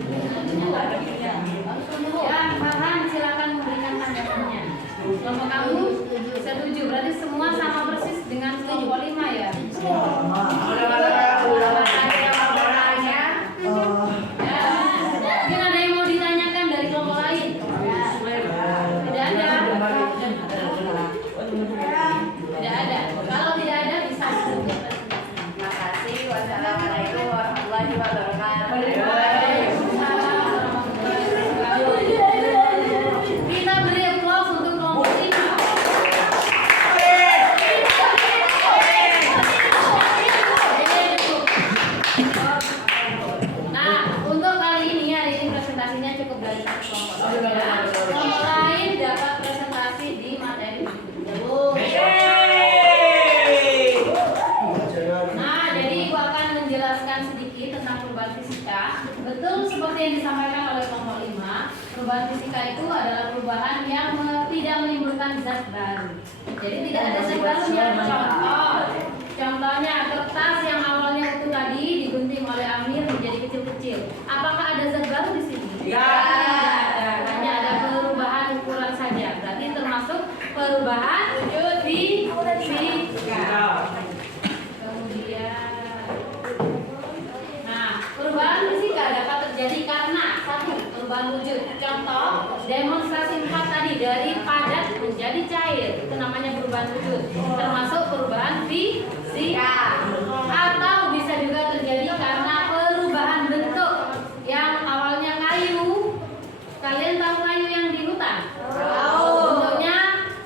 Ya, Farhan silakan memberikan tanggapannya. Kelompok kamu setuju, berarti semua sama persis dengan kelompok 5 ya. Ya, mungkin ada yang mau ditanyakan dari kelompok lain. Tidak ada. Tidak ada. Kalau tidak ada bisa disebut. Terima kasih. Wassalamualaikum warahmatullahi wabarakatuh. Kita beri aplaus untuk kelompok 5. Nah, untuk kali ini presentasinya cukup dari satu kelompok saja. Kelompok lain dapat presentasi di materi berikutnya. Nah, jadi Ibu akan menjelaskan sedikit tentang perubahan fisika. Betul seperti yang disampaikan oleh kelompok 5, perubahan fisika itu adalah perubahan yang tidak menimbulkan zat baru. Jadi tidak ada zat barunya. Contohnya kertas yang awalnya utuh tadi digunting oleh Amir menjadi kecil-kecil. Apakah ada zat baru di sini? Ya. Tidak ada. Hanya ada perubahan ukuran saja. Berarti termasuk perubahan wujud fisika. Perubahan fisika dapat terjadi karena satu, perubahan wujud. Contoh, demonstrasi 4 tadi dari padat menjadi cair. Itu namanya perubahan wujud. Termasuk perubahan fisika. Atau bisa juga terjadi karena perubahan bentuk yang awalnya kayu. Kalian tahu kayu yang di hutan? Tahu. Bentuknya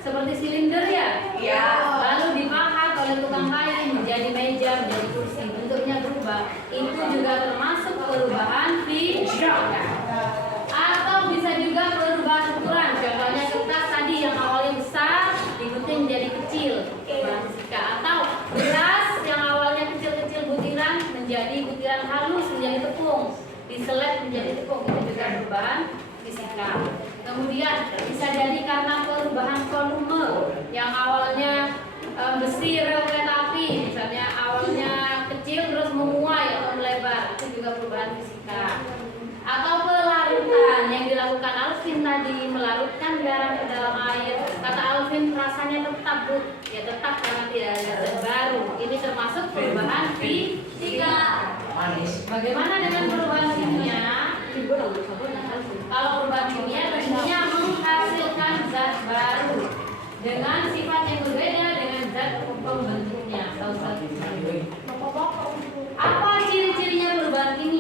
seperti silinder ya? Iya. Lalu dipahat oleh tukang kayu menjadi meja, menjadi kursi. Bentuknya berubah. Itu juga termasuk perubahan fisika. Atau bisa juga perubahan ukuran. Contohnya kertas tadi yang awalnya besar digunting menjadi kecil, perubahan fisika. Atau beras yang awalnya kecil-kecil butiran menjadi butiran halus, menjadi tepung, diseleb menjadi tepung. Itu juga perubahan fisika. Kemudian bisa jadi karena perubahan volume yang awalnya besi rel kereta api, misalnya awalnya kecil terus menguai atau melebar, itu juga perubahan fisika. Atau pelarutan yang dilakukan Alvin tadi, melarutkan garam ke dalam air. Kata Alvin rasanya tetap Bu, ya tetap karena tidak ada zat baru. Ini termasuk perubahan fisika. Bagaimana dengan perubahan kimia? Kalau perubahan kimia tentunya menghasilkan zat baru dengan sifat yang berbeda dengan zat pembentuknya. Apa ciri-cirinya perubahan kimia?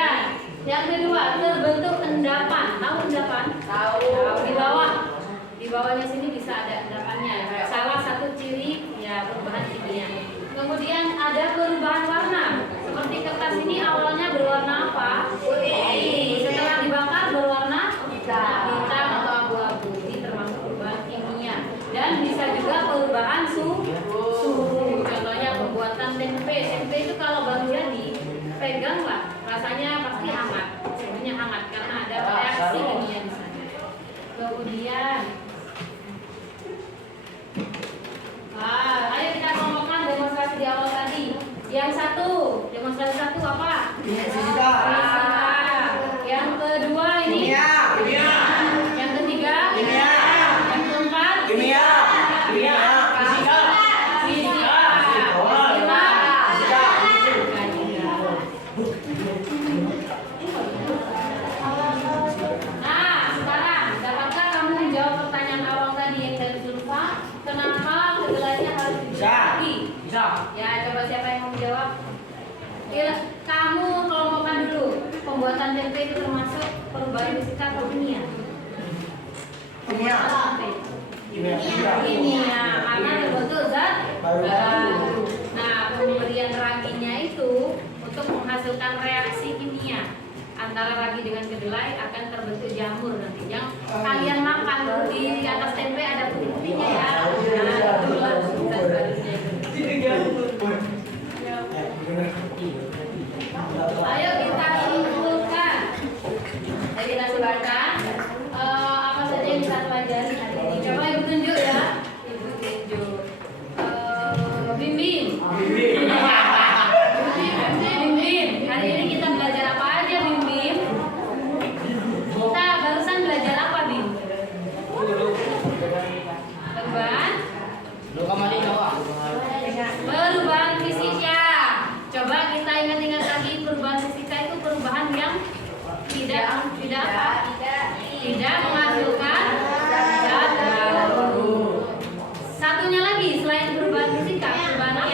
Kemudian yang kedua terbentuk endapan. Tahu endapan? Tahu. Di bawahnya sini bisa ada endapannya. Salah satu ciri ya perubahan kimia. Kemudian ada perubahan warna. Seperti kertas ini awalnya berwarna apa? Putih. Setelah dibakar berwarna hitam atau abu-abu. Ini termasuk perubahan kimia. Dan bisa juga perubahan suhu. Contohnya pembuatan tempe. Tempe itu kalau baru jadi, pegang lah, rasanya pasti hangat. Suhunya hangat karena ada reaksi kimia di sana. Kemudian ayo kita kelompokkan demonstrasi di awal tadi. Yang satu, demonstrasi satu apa? Fisika. Fisika. Yang kedua ini Kimia. Yang ketiga Kimia. Yang keempat Kimia. Fisika. Fisika. Fisika. Nah, sekarang dapatkah kamu menjawab pertanyaan awal tadi yang dari Zulfa? Kenapa kedelainya harus dibagi? Bisa. Ya, coba siapa yang mau menjawab? Kamu kelompokkan dulu. Pembuatan tempe itu termasuk perubahan fisika atau kimia? Kimia. Kimia, karena terbentuk zat baru. Nah, pemberian raginya itu untuk menghasilkan reaksi kimia antara ragi dengan kedelai akan terbentuk jamur nanti. Yang kalian makan di atas tempe ada putih-putihnya ya. Nah, itulah zat barunya itu. Ayo kita simpulkan. Apa saja yang kita pelajari hari ini. Coba ibu tunjuk ya. Ibu tunjuk. Bim Bim. Bim Bim. Hari ini kita belajar apa aja Bim Bim? Kita barusan belajar apa Bim? Perubahan fisika. Coba kita ingat-ingat lagi perubahan fisika itu perubahan yang tidak menghasilkan zat baru. Satunya lagi selain perubahan fisika, perubahan apa?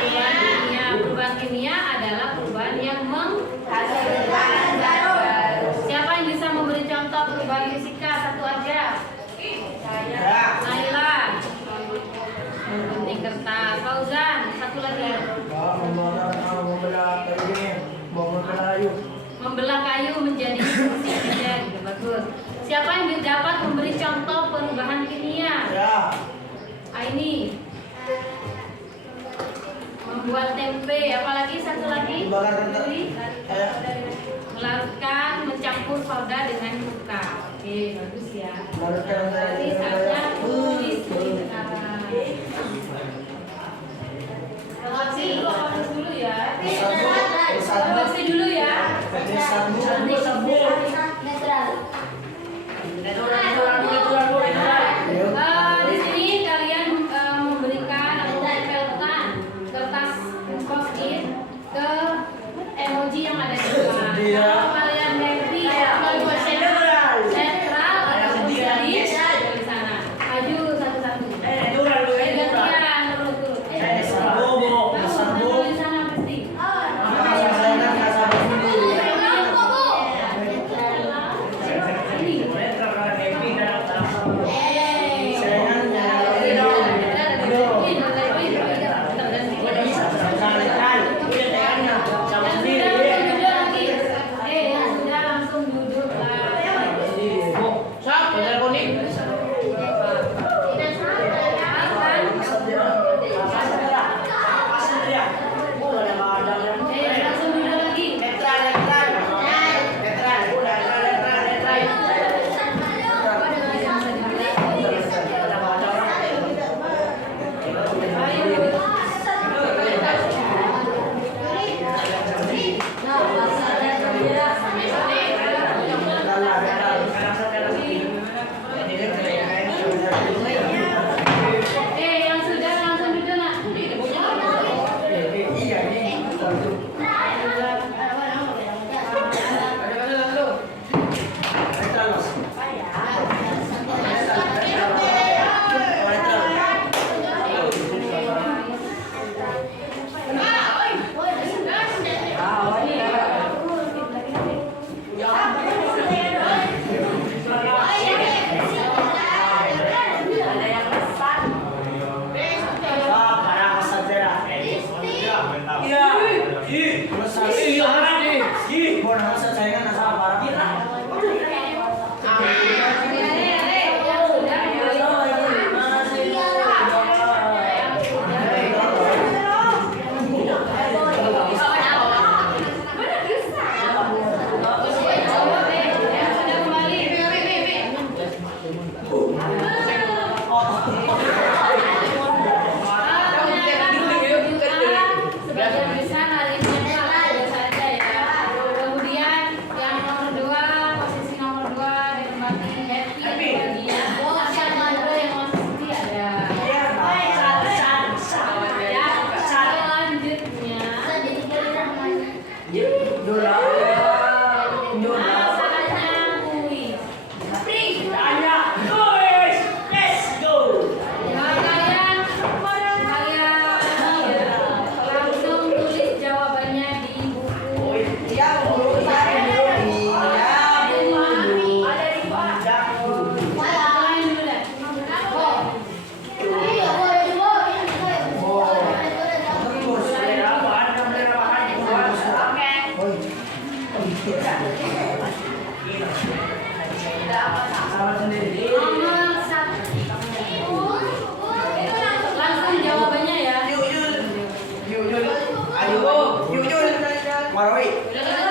Perubahan kimia. Perubahan kimia adalah perubahan yang menghasilkan zat baru. Siapa yang bisa memberi contoh perubahan fisika? Satu aja. Naila. Gunting kertas. Fauzan. Satu lagi. Membelah kayu menjadi sisinya. Bagus. Siapa yang dapat memberi contoh perubahan kimia? Ini membuat tempe. Apalagi satu lagi? Melarutkan, mencampur soda dengan cuka. Oke, bagus ya. Jadi saatnya tulis sekarang. Bersih dulu ya. Bersih dulu ya. Di sini kalian memberikan atau menempelkan kertas post-it ke emoji yang ada di depan. Kalau kalian happy, sentral atau sedih di sana. Salah sendiri. Nomor 1. Langsung jawabannya ya. Maroi. Nomor 1.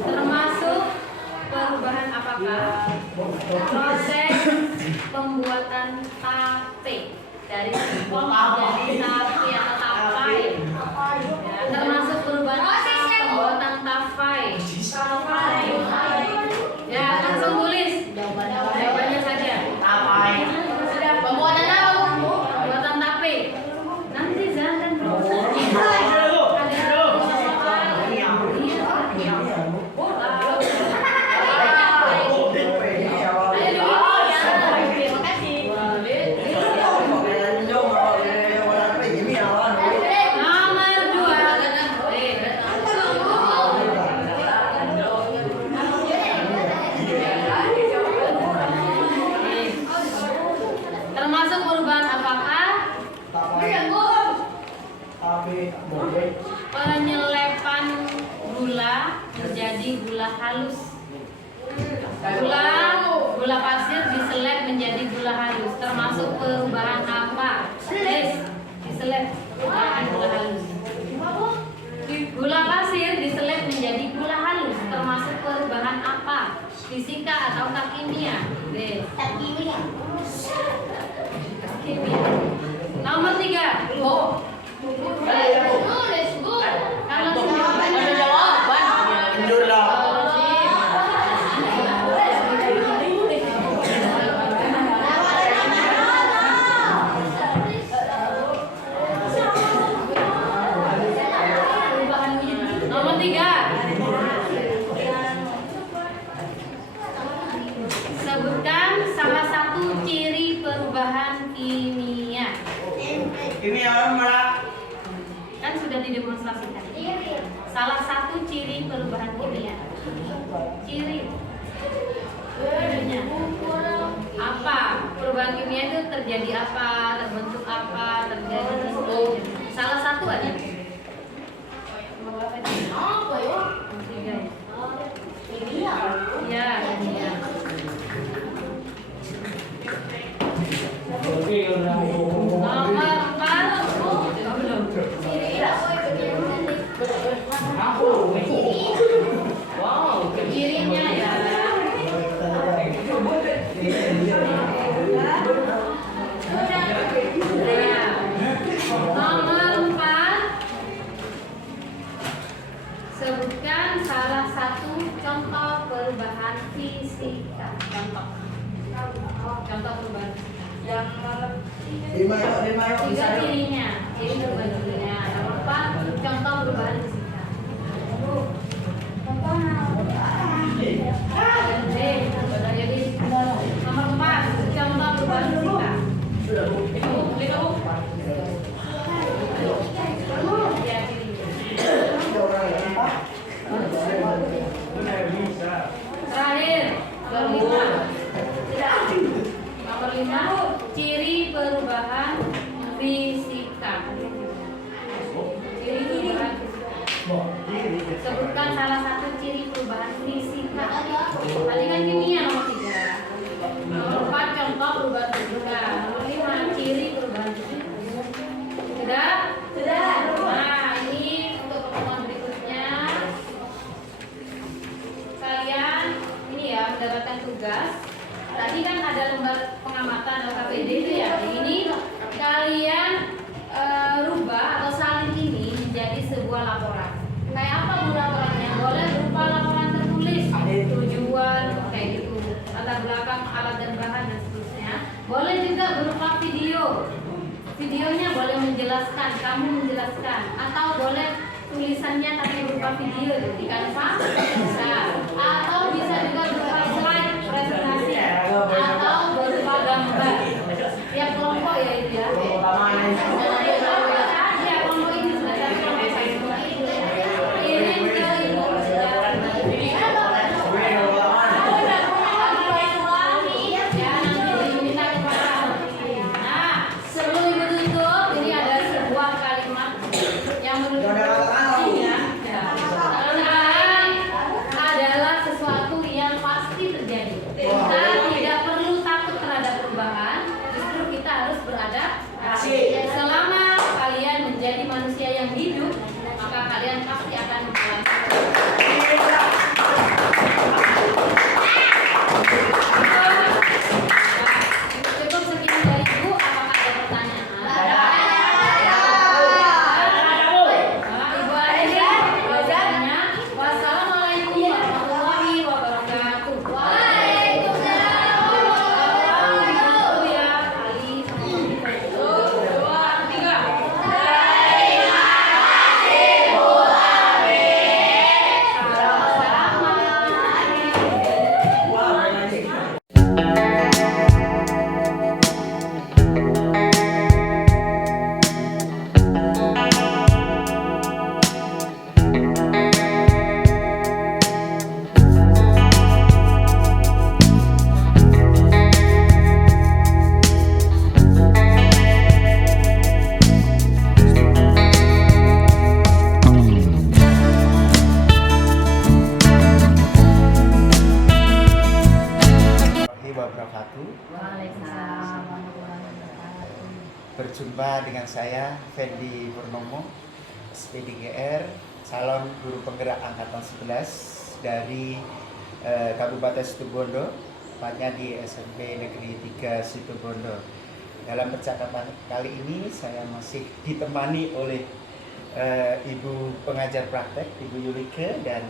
Termasuk perubahan apakah? Proses pembuatan tape dari singkong menjadi tape atau tapai. Ya, termasuk perubahan pembuatan tapai. Ya, langsung tulis jawabannya saja. Pembuatan apa? Pembuatan tape. Nanti jangan Nomor 2. Termasuk perubahan apakah? Penyelepan gula menjadi gula halus. Gula pasir diselep menjadi gula halus. Termasuk perubahan apa? Diselep menjadi gula halus. Gula pasir diselep menjadi gula halus. Termasuk perubahan apa? Fisika atau kimia? Kimia. Nomor 3. Kalau Mundur lah. Nomor 3. Sebutkan salah satu ciri perubahan kimia. Ini orang malah. Kan sudah didemonstrasikan. Salah satu ciri perubahan kimia. Cirinya apa? Perubahan kimia itu terjadi apa? Terbentuk apa? Terjadi salah satu aja. Ya, kimia. Nomor 4. Belum. Cirinya ya. Nomor 4. Sebutkan salah satu contoh perubahan fisika. Contoh perubahan fisika. Yang Lima yuk, bisa yuk. ciri perubahan cirinya. Nomor 4. Contoh perubahan fisika. Jadi nomor 4. Contoh perubahan fisika. Ya, terakhir, nomor 5. Ciri perubahan fisika. Ciri perubahan fisika. Sebutkan salah satu ciri perubahan fisika. Tadi kan kimia nomor 3. Nomor 4 contoh perubahan fisika. Nomor 5 ciri perubahan fisika. Sudah? Nah, ini untuk pertemuan berikutnya kalian ini ya mendapatkan tugas. Tadi kan ada lembar pengamatan LKPD itu ya. Ini kalian rubah atau salin ini menjadi sebuah laporan. Kayak apa bu laporannya? Boleh berupa laporan tertulis, tujuan kayak gitu, latar belakang alat dan bahan dan seterusnya. Boleh juga berupa video. Videonya boleh menjelaskan, kamu menjelaskan, atau boleh tulisannya tapi berupa video di Canva bisa, atau bisa juga berupa slide presentasi, atau berupa gambar. Tiap kelompok ya itu ya. Berjumpa dengan saya Fendi Purnomo, SPDGR, calon guru penggerak angkatan 11 dari Kabupaten Situbondo, tepatnya di SMP Negeri 3 Situbondo. Dalam percakapan kali ini saya masih ditemani oleh Ibu pengajar praktek, Ibu Yulike, dan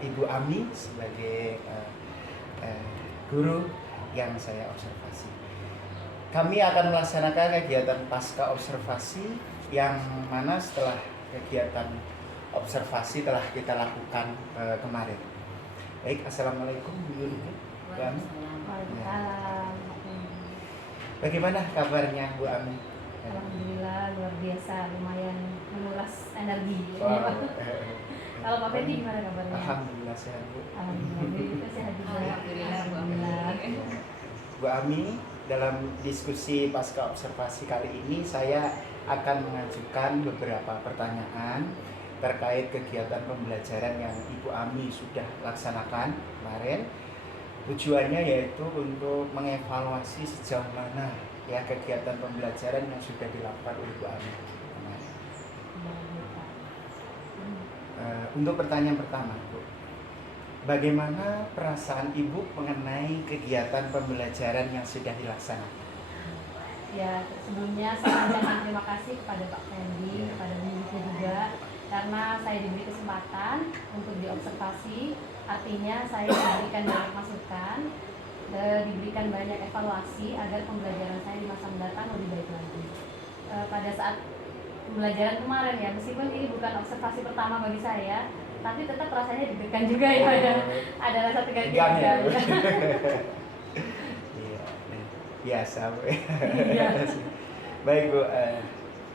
Ibu Ami sebagai guru yang saya observasi. Kami akan melaksanakan kegiatan pasca observasi yang mana setelah kegiatan observasi telah kita lakukan kemarin. Baik, Assalamualaikum Bu Yulike. Bu Ami. Waalaikumsalam. Bagaimana kabarnya Bu Ami? Alhamdulillah luar biasa, lumayan menguras energi. Wow. Kalau Pak Fendi gimana kabarnya? Alhamdulillah sehat Bu. Alhamdulillah, Bu Yulike sehat juga. Alhamdulillah. Bu Ami, dalam diskusi pasca observasi kali ini saya akan mengajukan beberapa pertanyaan terkait kegiatan pembelajaran yang Ibu Ami sudah laksanakan kemarin. Tujuannya yaitu untuk mengevaluasi sejauh mana ya kegiatan pembelajaran yang sudah dilakukan oleh Bu Ami kemarin. Untuk pertanyaan pertama, Bu, bagaimana perasaan Ibu mengenai kegiatan pembelajaran yang sudah dilaksanakan? Ya, sebelumnya saya mengucapkan terima kasih kepada Pak Fendi, kepada Bu Yulike juga, karena saya diberi kesempatan untuk diobservasi. Artinya saya diberikan banyak masukan, diberikan banyak evaluasi agar pembelajaran saya di masa mendatang lebih baik lagi. Pada saat pembelajaran kemarin ya, meskipun ini bukan observasi pertama bagi saya, tapi tetap rasanya deg-degan juga ya. Ada rasa tegang-tegang. Iya, biasa Bu. Iya. Baik Bu,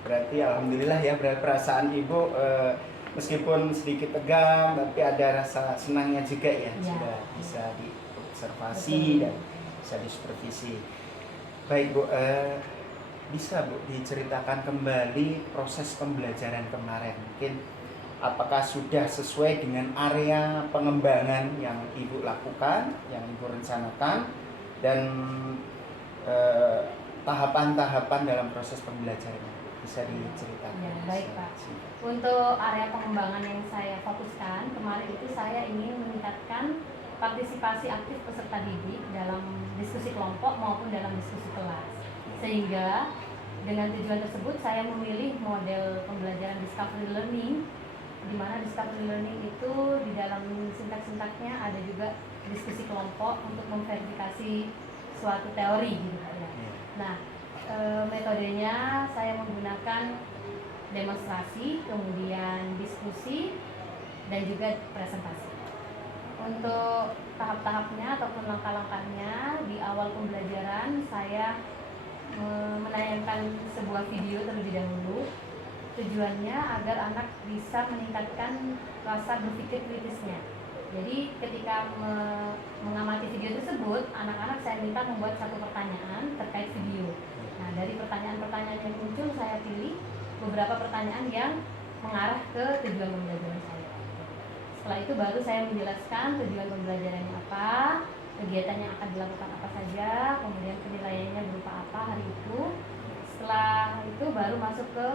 berarti alhamdulillah ya, berarti perasaan Ibu meskipun sedikit tegang tapi ada rasa senangnya juga ya, sudah bisa diobservasi dan bisa disupervisi. Baik Bu, bisa Bu diceritakan kembali proses pembelajaran kemarin, mungkin apakah sudah sesuai dengan area pengembangan yang Ibu lakukan, yang Ibu rencanakan, dan tahapan-tahapan dalam proses pembelajaran bisa diceritakan? Ya, baik Pak. Untuk area pengembangan yang saya fokuskan kemarin itu, saya ingin meningkatkan partisipasi aktif peserta didik dalam diskusi kelompok maupun dalam diskusi kelas. Sehingga dengan tujuan tersebut saya memilih model pembelajaran discovery learning, di mana discovery learning itu di dalam sintak-sintaknya ada juga diskusi kelompok untuk memverifikasi suatu teori gitu ya. Nah, metodenya saya menggunakan demonstrasi, kemudian diskusi, dan juga presentasi. Untuk tahap-tahapnya ataupun langkah-langkahnya, di awal pembelajaran saya menayangkan sebuah video terlebih dahulu. Tujuannya agar anak bisa meningkatkan rasa berpikir kritisnya. Jadi ketika mengamati video tersebut, anak-anak saya minta membuat satu pertanyaan terkait video. Nah, dari pertanyaan-pertanyaan yang muncul, saya pilih beberapa pertanyaan yang mengarah ke tujuan pembelajaran saya. Setelah itu baru saya menjelaskan tujuan pembelajarannya apa, kegiatan yang akan dilakukan apa saja, kemudian penilaiannya berupa apa hari itu. Setelah itu baru masuk ke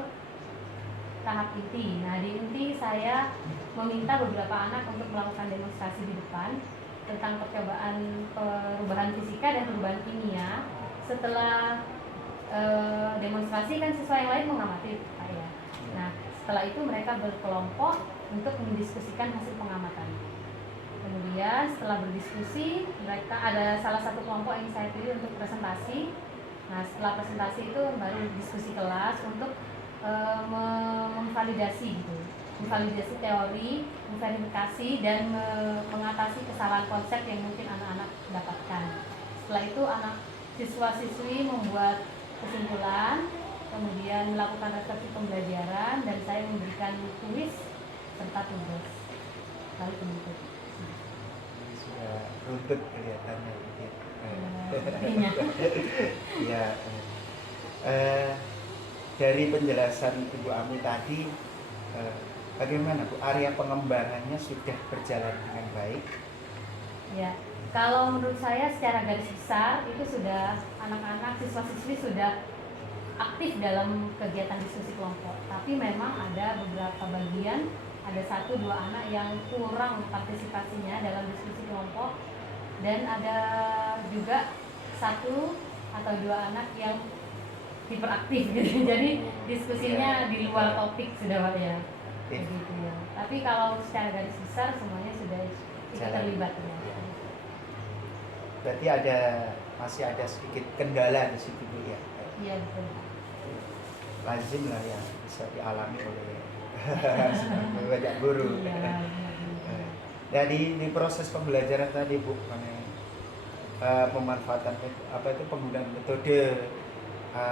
tahap inti. Nah, di inti saya meminta beberapa anak untuk melakukan demonstrasi di depan tentang percobaan perubahan fisika dan perubahan kimia. Setelah demonstrasi kan siswa yang lain mengamati Pak ya. Nah, setelah itu mereka berkelompok untuk mendiskusikan hasil pengamatan. Kemudian setelah berdiskusi, mereka ada salah satu kelompok yang saya pilih untuk presentasi. Nah, setelah presentasi itu baru diskusi kelas untuk memvalidasi gitu, memvalidasi teori, memverifikasi, dan mengatasi kesalahan konsep yang mungkin anak-anak dapatkan. Setelah itu anak siswa-siswi membuat kesimpulan, kemudian melakukan refleksi pembelajaran, dan saya memberikan kuis serta tugas. Lalu penutup. Ini sudah runtut kelihatannya. Iya. Ya. Dari penjelasan Ibu Ami tadi, bagaimana Bu, area pengembangannya sudah berjalan dengan baik? Ya, kalau menurut saya secara garis besar itu sudah anak-anak siswa-siswi sudah aktif dalam kegiatan diskusi kelompok, tapi memang ada beberapa bagian, ada 1-2 anak yang kurang partisipasinya dalam diskusi kelompok, dan ada juga 1 atau 2 anak yang hiperaktif gitu. Jadi diskusinya di luar topik sudah Pak ya. Begitu ya. Tapi kalau secara garis besar semuanya sudah ikut terlibat ya. Berarti masih ada sedikit kendala di situ Bu ya. Iya betul. Lazim lah ya, bisa dialami oleh banyak guru. Iya. Ya di proses pembelajaran tadi Bu, pemanfaatan penggunaan metode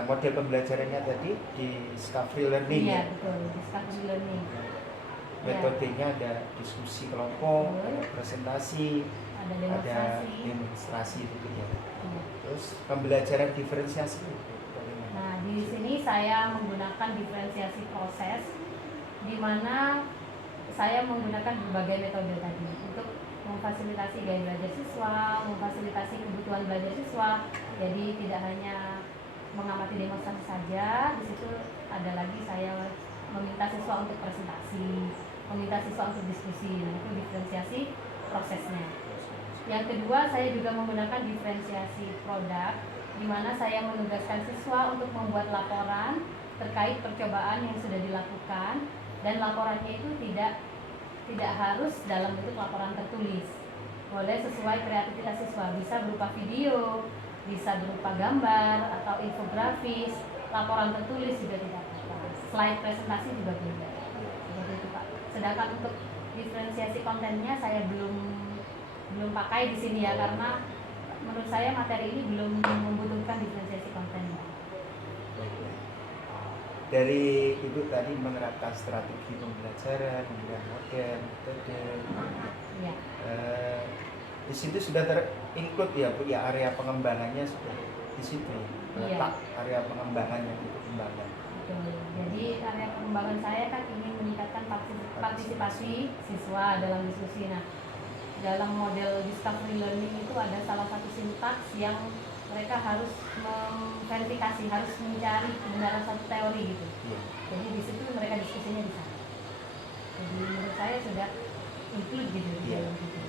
model pembelajarannya tadi di discovery learning. Iya Ya. betul, discovery learning. Metodenya ada diskusi kelompok, Betul. ada presentasi, Ada ada demonstrasi. demonstrasi gitu ya. Iya. Terus pembelajaran diferensiasi. Nah, di sini saya menggunakan diferensiasi proses, di mana saya menggunakan berbagai metode tadi untuk memfasilitasi gaya belajar siswa, memfasilitasi kebutuhan belajar siswa. Jadi tidak hanya mengamati demonstrasi saja, di situ ada lagi saya meminta siswa untuk presentasi, meminta siswa untuk diskusi. Nah, itu diferensiasi prosesnya. Yang kedua, saya juga menggunakan diferensiasi produk, di mana saya menugaskan siswa untuk membuat laporan terkait percobaan yang sudah dilakukan, dan laporannya itu tidak harus dalam bentuk laporan tertulis. Boleh sesuai kreativitas siswa, bisa berupa video, bisa berupa gambar atau infografis. Laporan tertulis juga tidak apa-apa. Slide presentasi juga boleh. Seperti itu Pak. Sedangkan untuk diferensiasi kontennya saya belum pakai di sini ya, karena menurut saya materi ini belum membutuhkan diferensiasi konten. Dari Ibu tadi menerapkan strategi pembelajaran, kemudian model, metode. Ya. Di situ sudah terinclude ya Bu, ya area pengembangannya sudah di situ ya. Letak area pengembangan yang dikembangkan. Betul. Jadi area pengembangan saya kan ingin meningkatkan partisipasi siswa dalam diskusi. Nah, dalam model discovery learning itu ada salah satu sintaks yang mereka harus memverifikasi, harus mencari kebenaran satu teori gitu. Iya. Jadi di situ mereka diskusinya di sana. Jadi menurut saya sudah include gitu di Iya. dalam itu.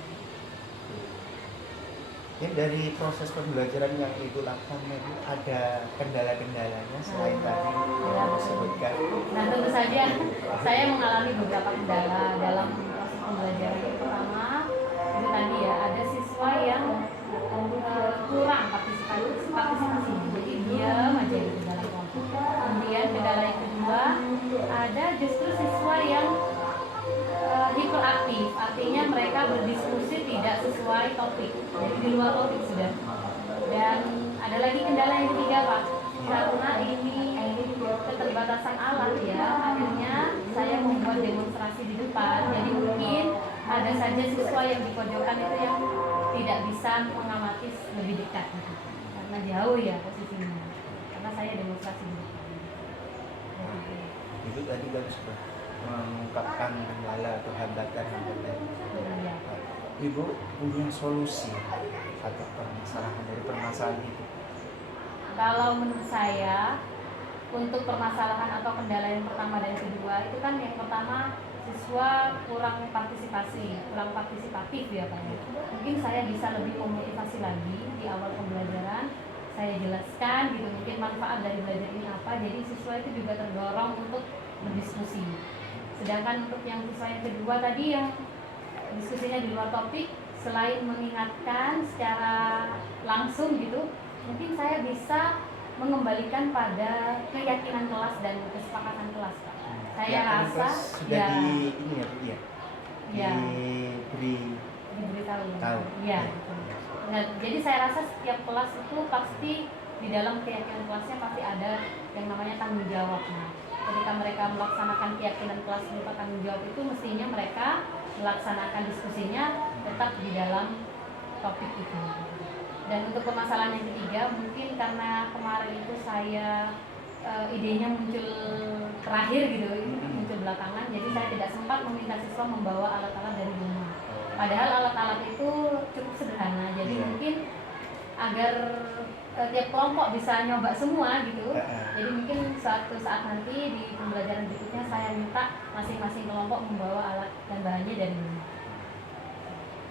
Ya, dari proses pembelajaran yang Ibu lakukan itu ada kendala-kendalanya selain tadi yang disebutkan. Nah, tentu saja saya mengalami beberapa kendala dalam proses pembelajaran. Yang pertama, itu tadi ya, ada siswa yang kurang partisipasi, jadi diam aja gitu dalam kelompok. Kemudian kendala yang kedua, ada justru siswa yang hiperaktif, artinya mereka berdiskusi tidak sesuai topik, jadi di luar topik sudah. Dan ada lagi kendala yang ketiga Pak, karena ini keterbatasan alat ya, akhirnya saya membuat demonstrasi di depan, jadi mungkin ada saja siswa yang di pojokan itu yang tidak bisa mengamati lebih dekat gitu. Karena jauh ya posisinya, karena saya demonstrasi di depan. Itu tadi kan sudah mengungkapkan kendala atau hambatan-hambatan. Ya. Ibu punya solusi atau permasalahan dari permasalahan itu? Kalau menurut saya, untuk permasalahan atau kendala yang pertama dan kedua itu kan yang pertama siswa kurang partisipatif ya Pak. Mungkin saya bisa lebih memotivasi lagi di awal pembelajaran, saya jelaskan gitu mungkin manfaat dari belajar ini apa, jadi siswa itu juga terdorong untuk berdiskusi. Sedangkan untuk yang siswa yang kedua tadi yang diskusinya di luar topik, selain mengingatkan secara langsung gitu, mungkin saya bisa mengembalikan pada keyakinan kelas dan kesepakatan kelas Pak. Saya Ya, rasa sudah ya, di ini ya Bu ya. ya Diberitahu. tahu. Ya. Nah, jadi saya rasa setiap kelas itu pasti di dalam keyakinan kelasnya pasti ada yang namanya tanggung jawab. Nah, ketika mereka melaksanakan keyakinan kelas berupa tanggung jawab itu mestinya mereka melaksanakan diskusinya tetap di dalam topik itu. Dan untuk permasalahan yang ketiga, mungkin karena kemarin itu saya idenya muncul terakhir gitu, muncul belakangan, jadi saya tidak sempat meminta siswa membawa alat-alat dari rumah. Padahal alat-alat itu cukup sederhana, jadi mungkin agar tiap kelompok bisa nyoba semua gitu. Heeh. Jadi mungkin suatu saat nanti di pembelajaran berikutnya saya minta masing-masing kelompok membawa alat dan bahannya dari rumah.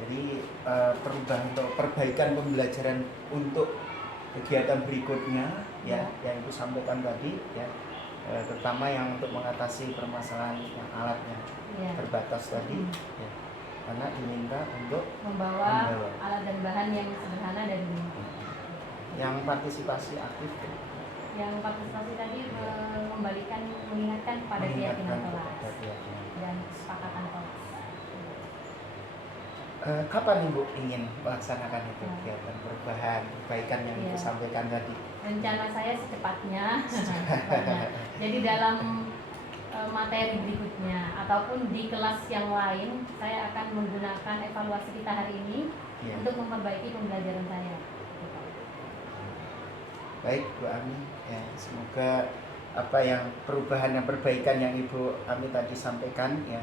Jadi perubahan atau perbaikan pembelajaran untuk kegiatan berikutnya ya yang itu sampaikan tadi ya, terutama yang untuk mengatasi permasalahan yang alatnya Ya. terbatas tadi ya. Anak diminta untuk Membawa Membawa. alat dan bahan yang sederhana dari rumah. yang partisipasi aktif ya. Yang partisipasi tadi mengingatkan kepada keyakinan kelas kepada keyakinan. dan kesepakatan kelas. Kapan Ibu ingin melaksanakan itu kegiatan perbaikan yang Ibu Iya. sampaikan tadi? Rencana saya secepatnya. Jadi dalam materi berikutnya ataupun di kelas yang lain saya akan menggunakan evaluasi kita hari ini Ya. untuk memperbaiki pembelajaran saya. Baik Bu Ami, ya, semoga apa yang perubahan dan perbaikan yang Ibu Ami tadi sampaikan ya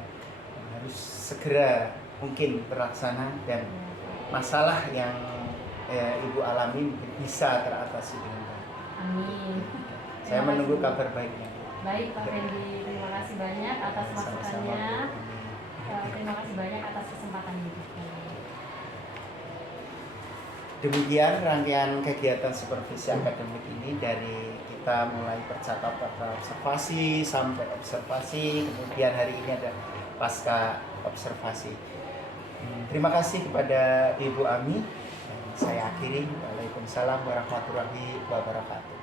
harus segera mungkin terlaksana dan masalah yang Ibu alami bisa teratasi dengan baik. Amin. Saya Terima menunggu kasih. kabar baiknya. Baik Pak Fendi, terima kasih banyak atas Sama-sama, masukannya. Bu Ami. Terima kasih banyak atas kesempatan ini. Demikian rangkaian kegiatan supervisi akademik ini dari kita mulai percakapan observasi sampai observasi, kemudian hari ini ada pasca observasi. Terima kasih kepada Ibu Ami. Dan saya akhiri. Waalaikumsalam warahmatullahi wabarakatuh.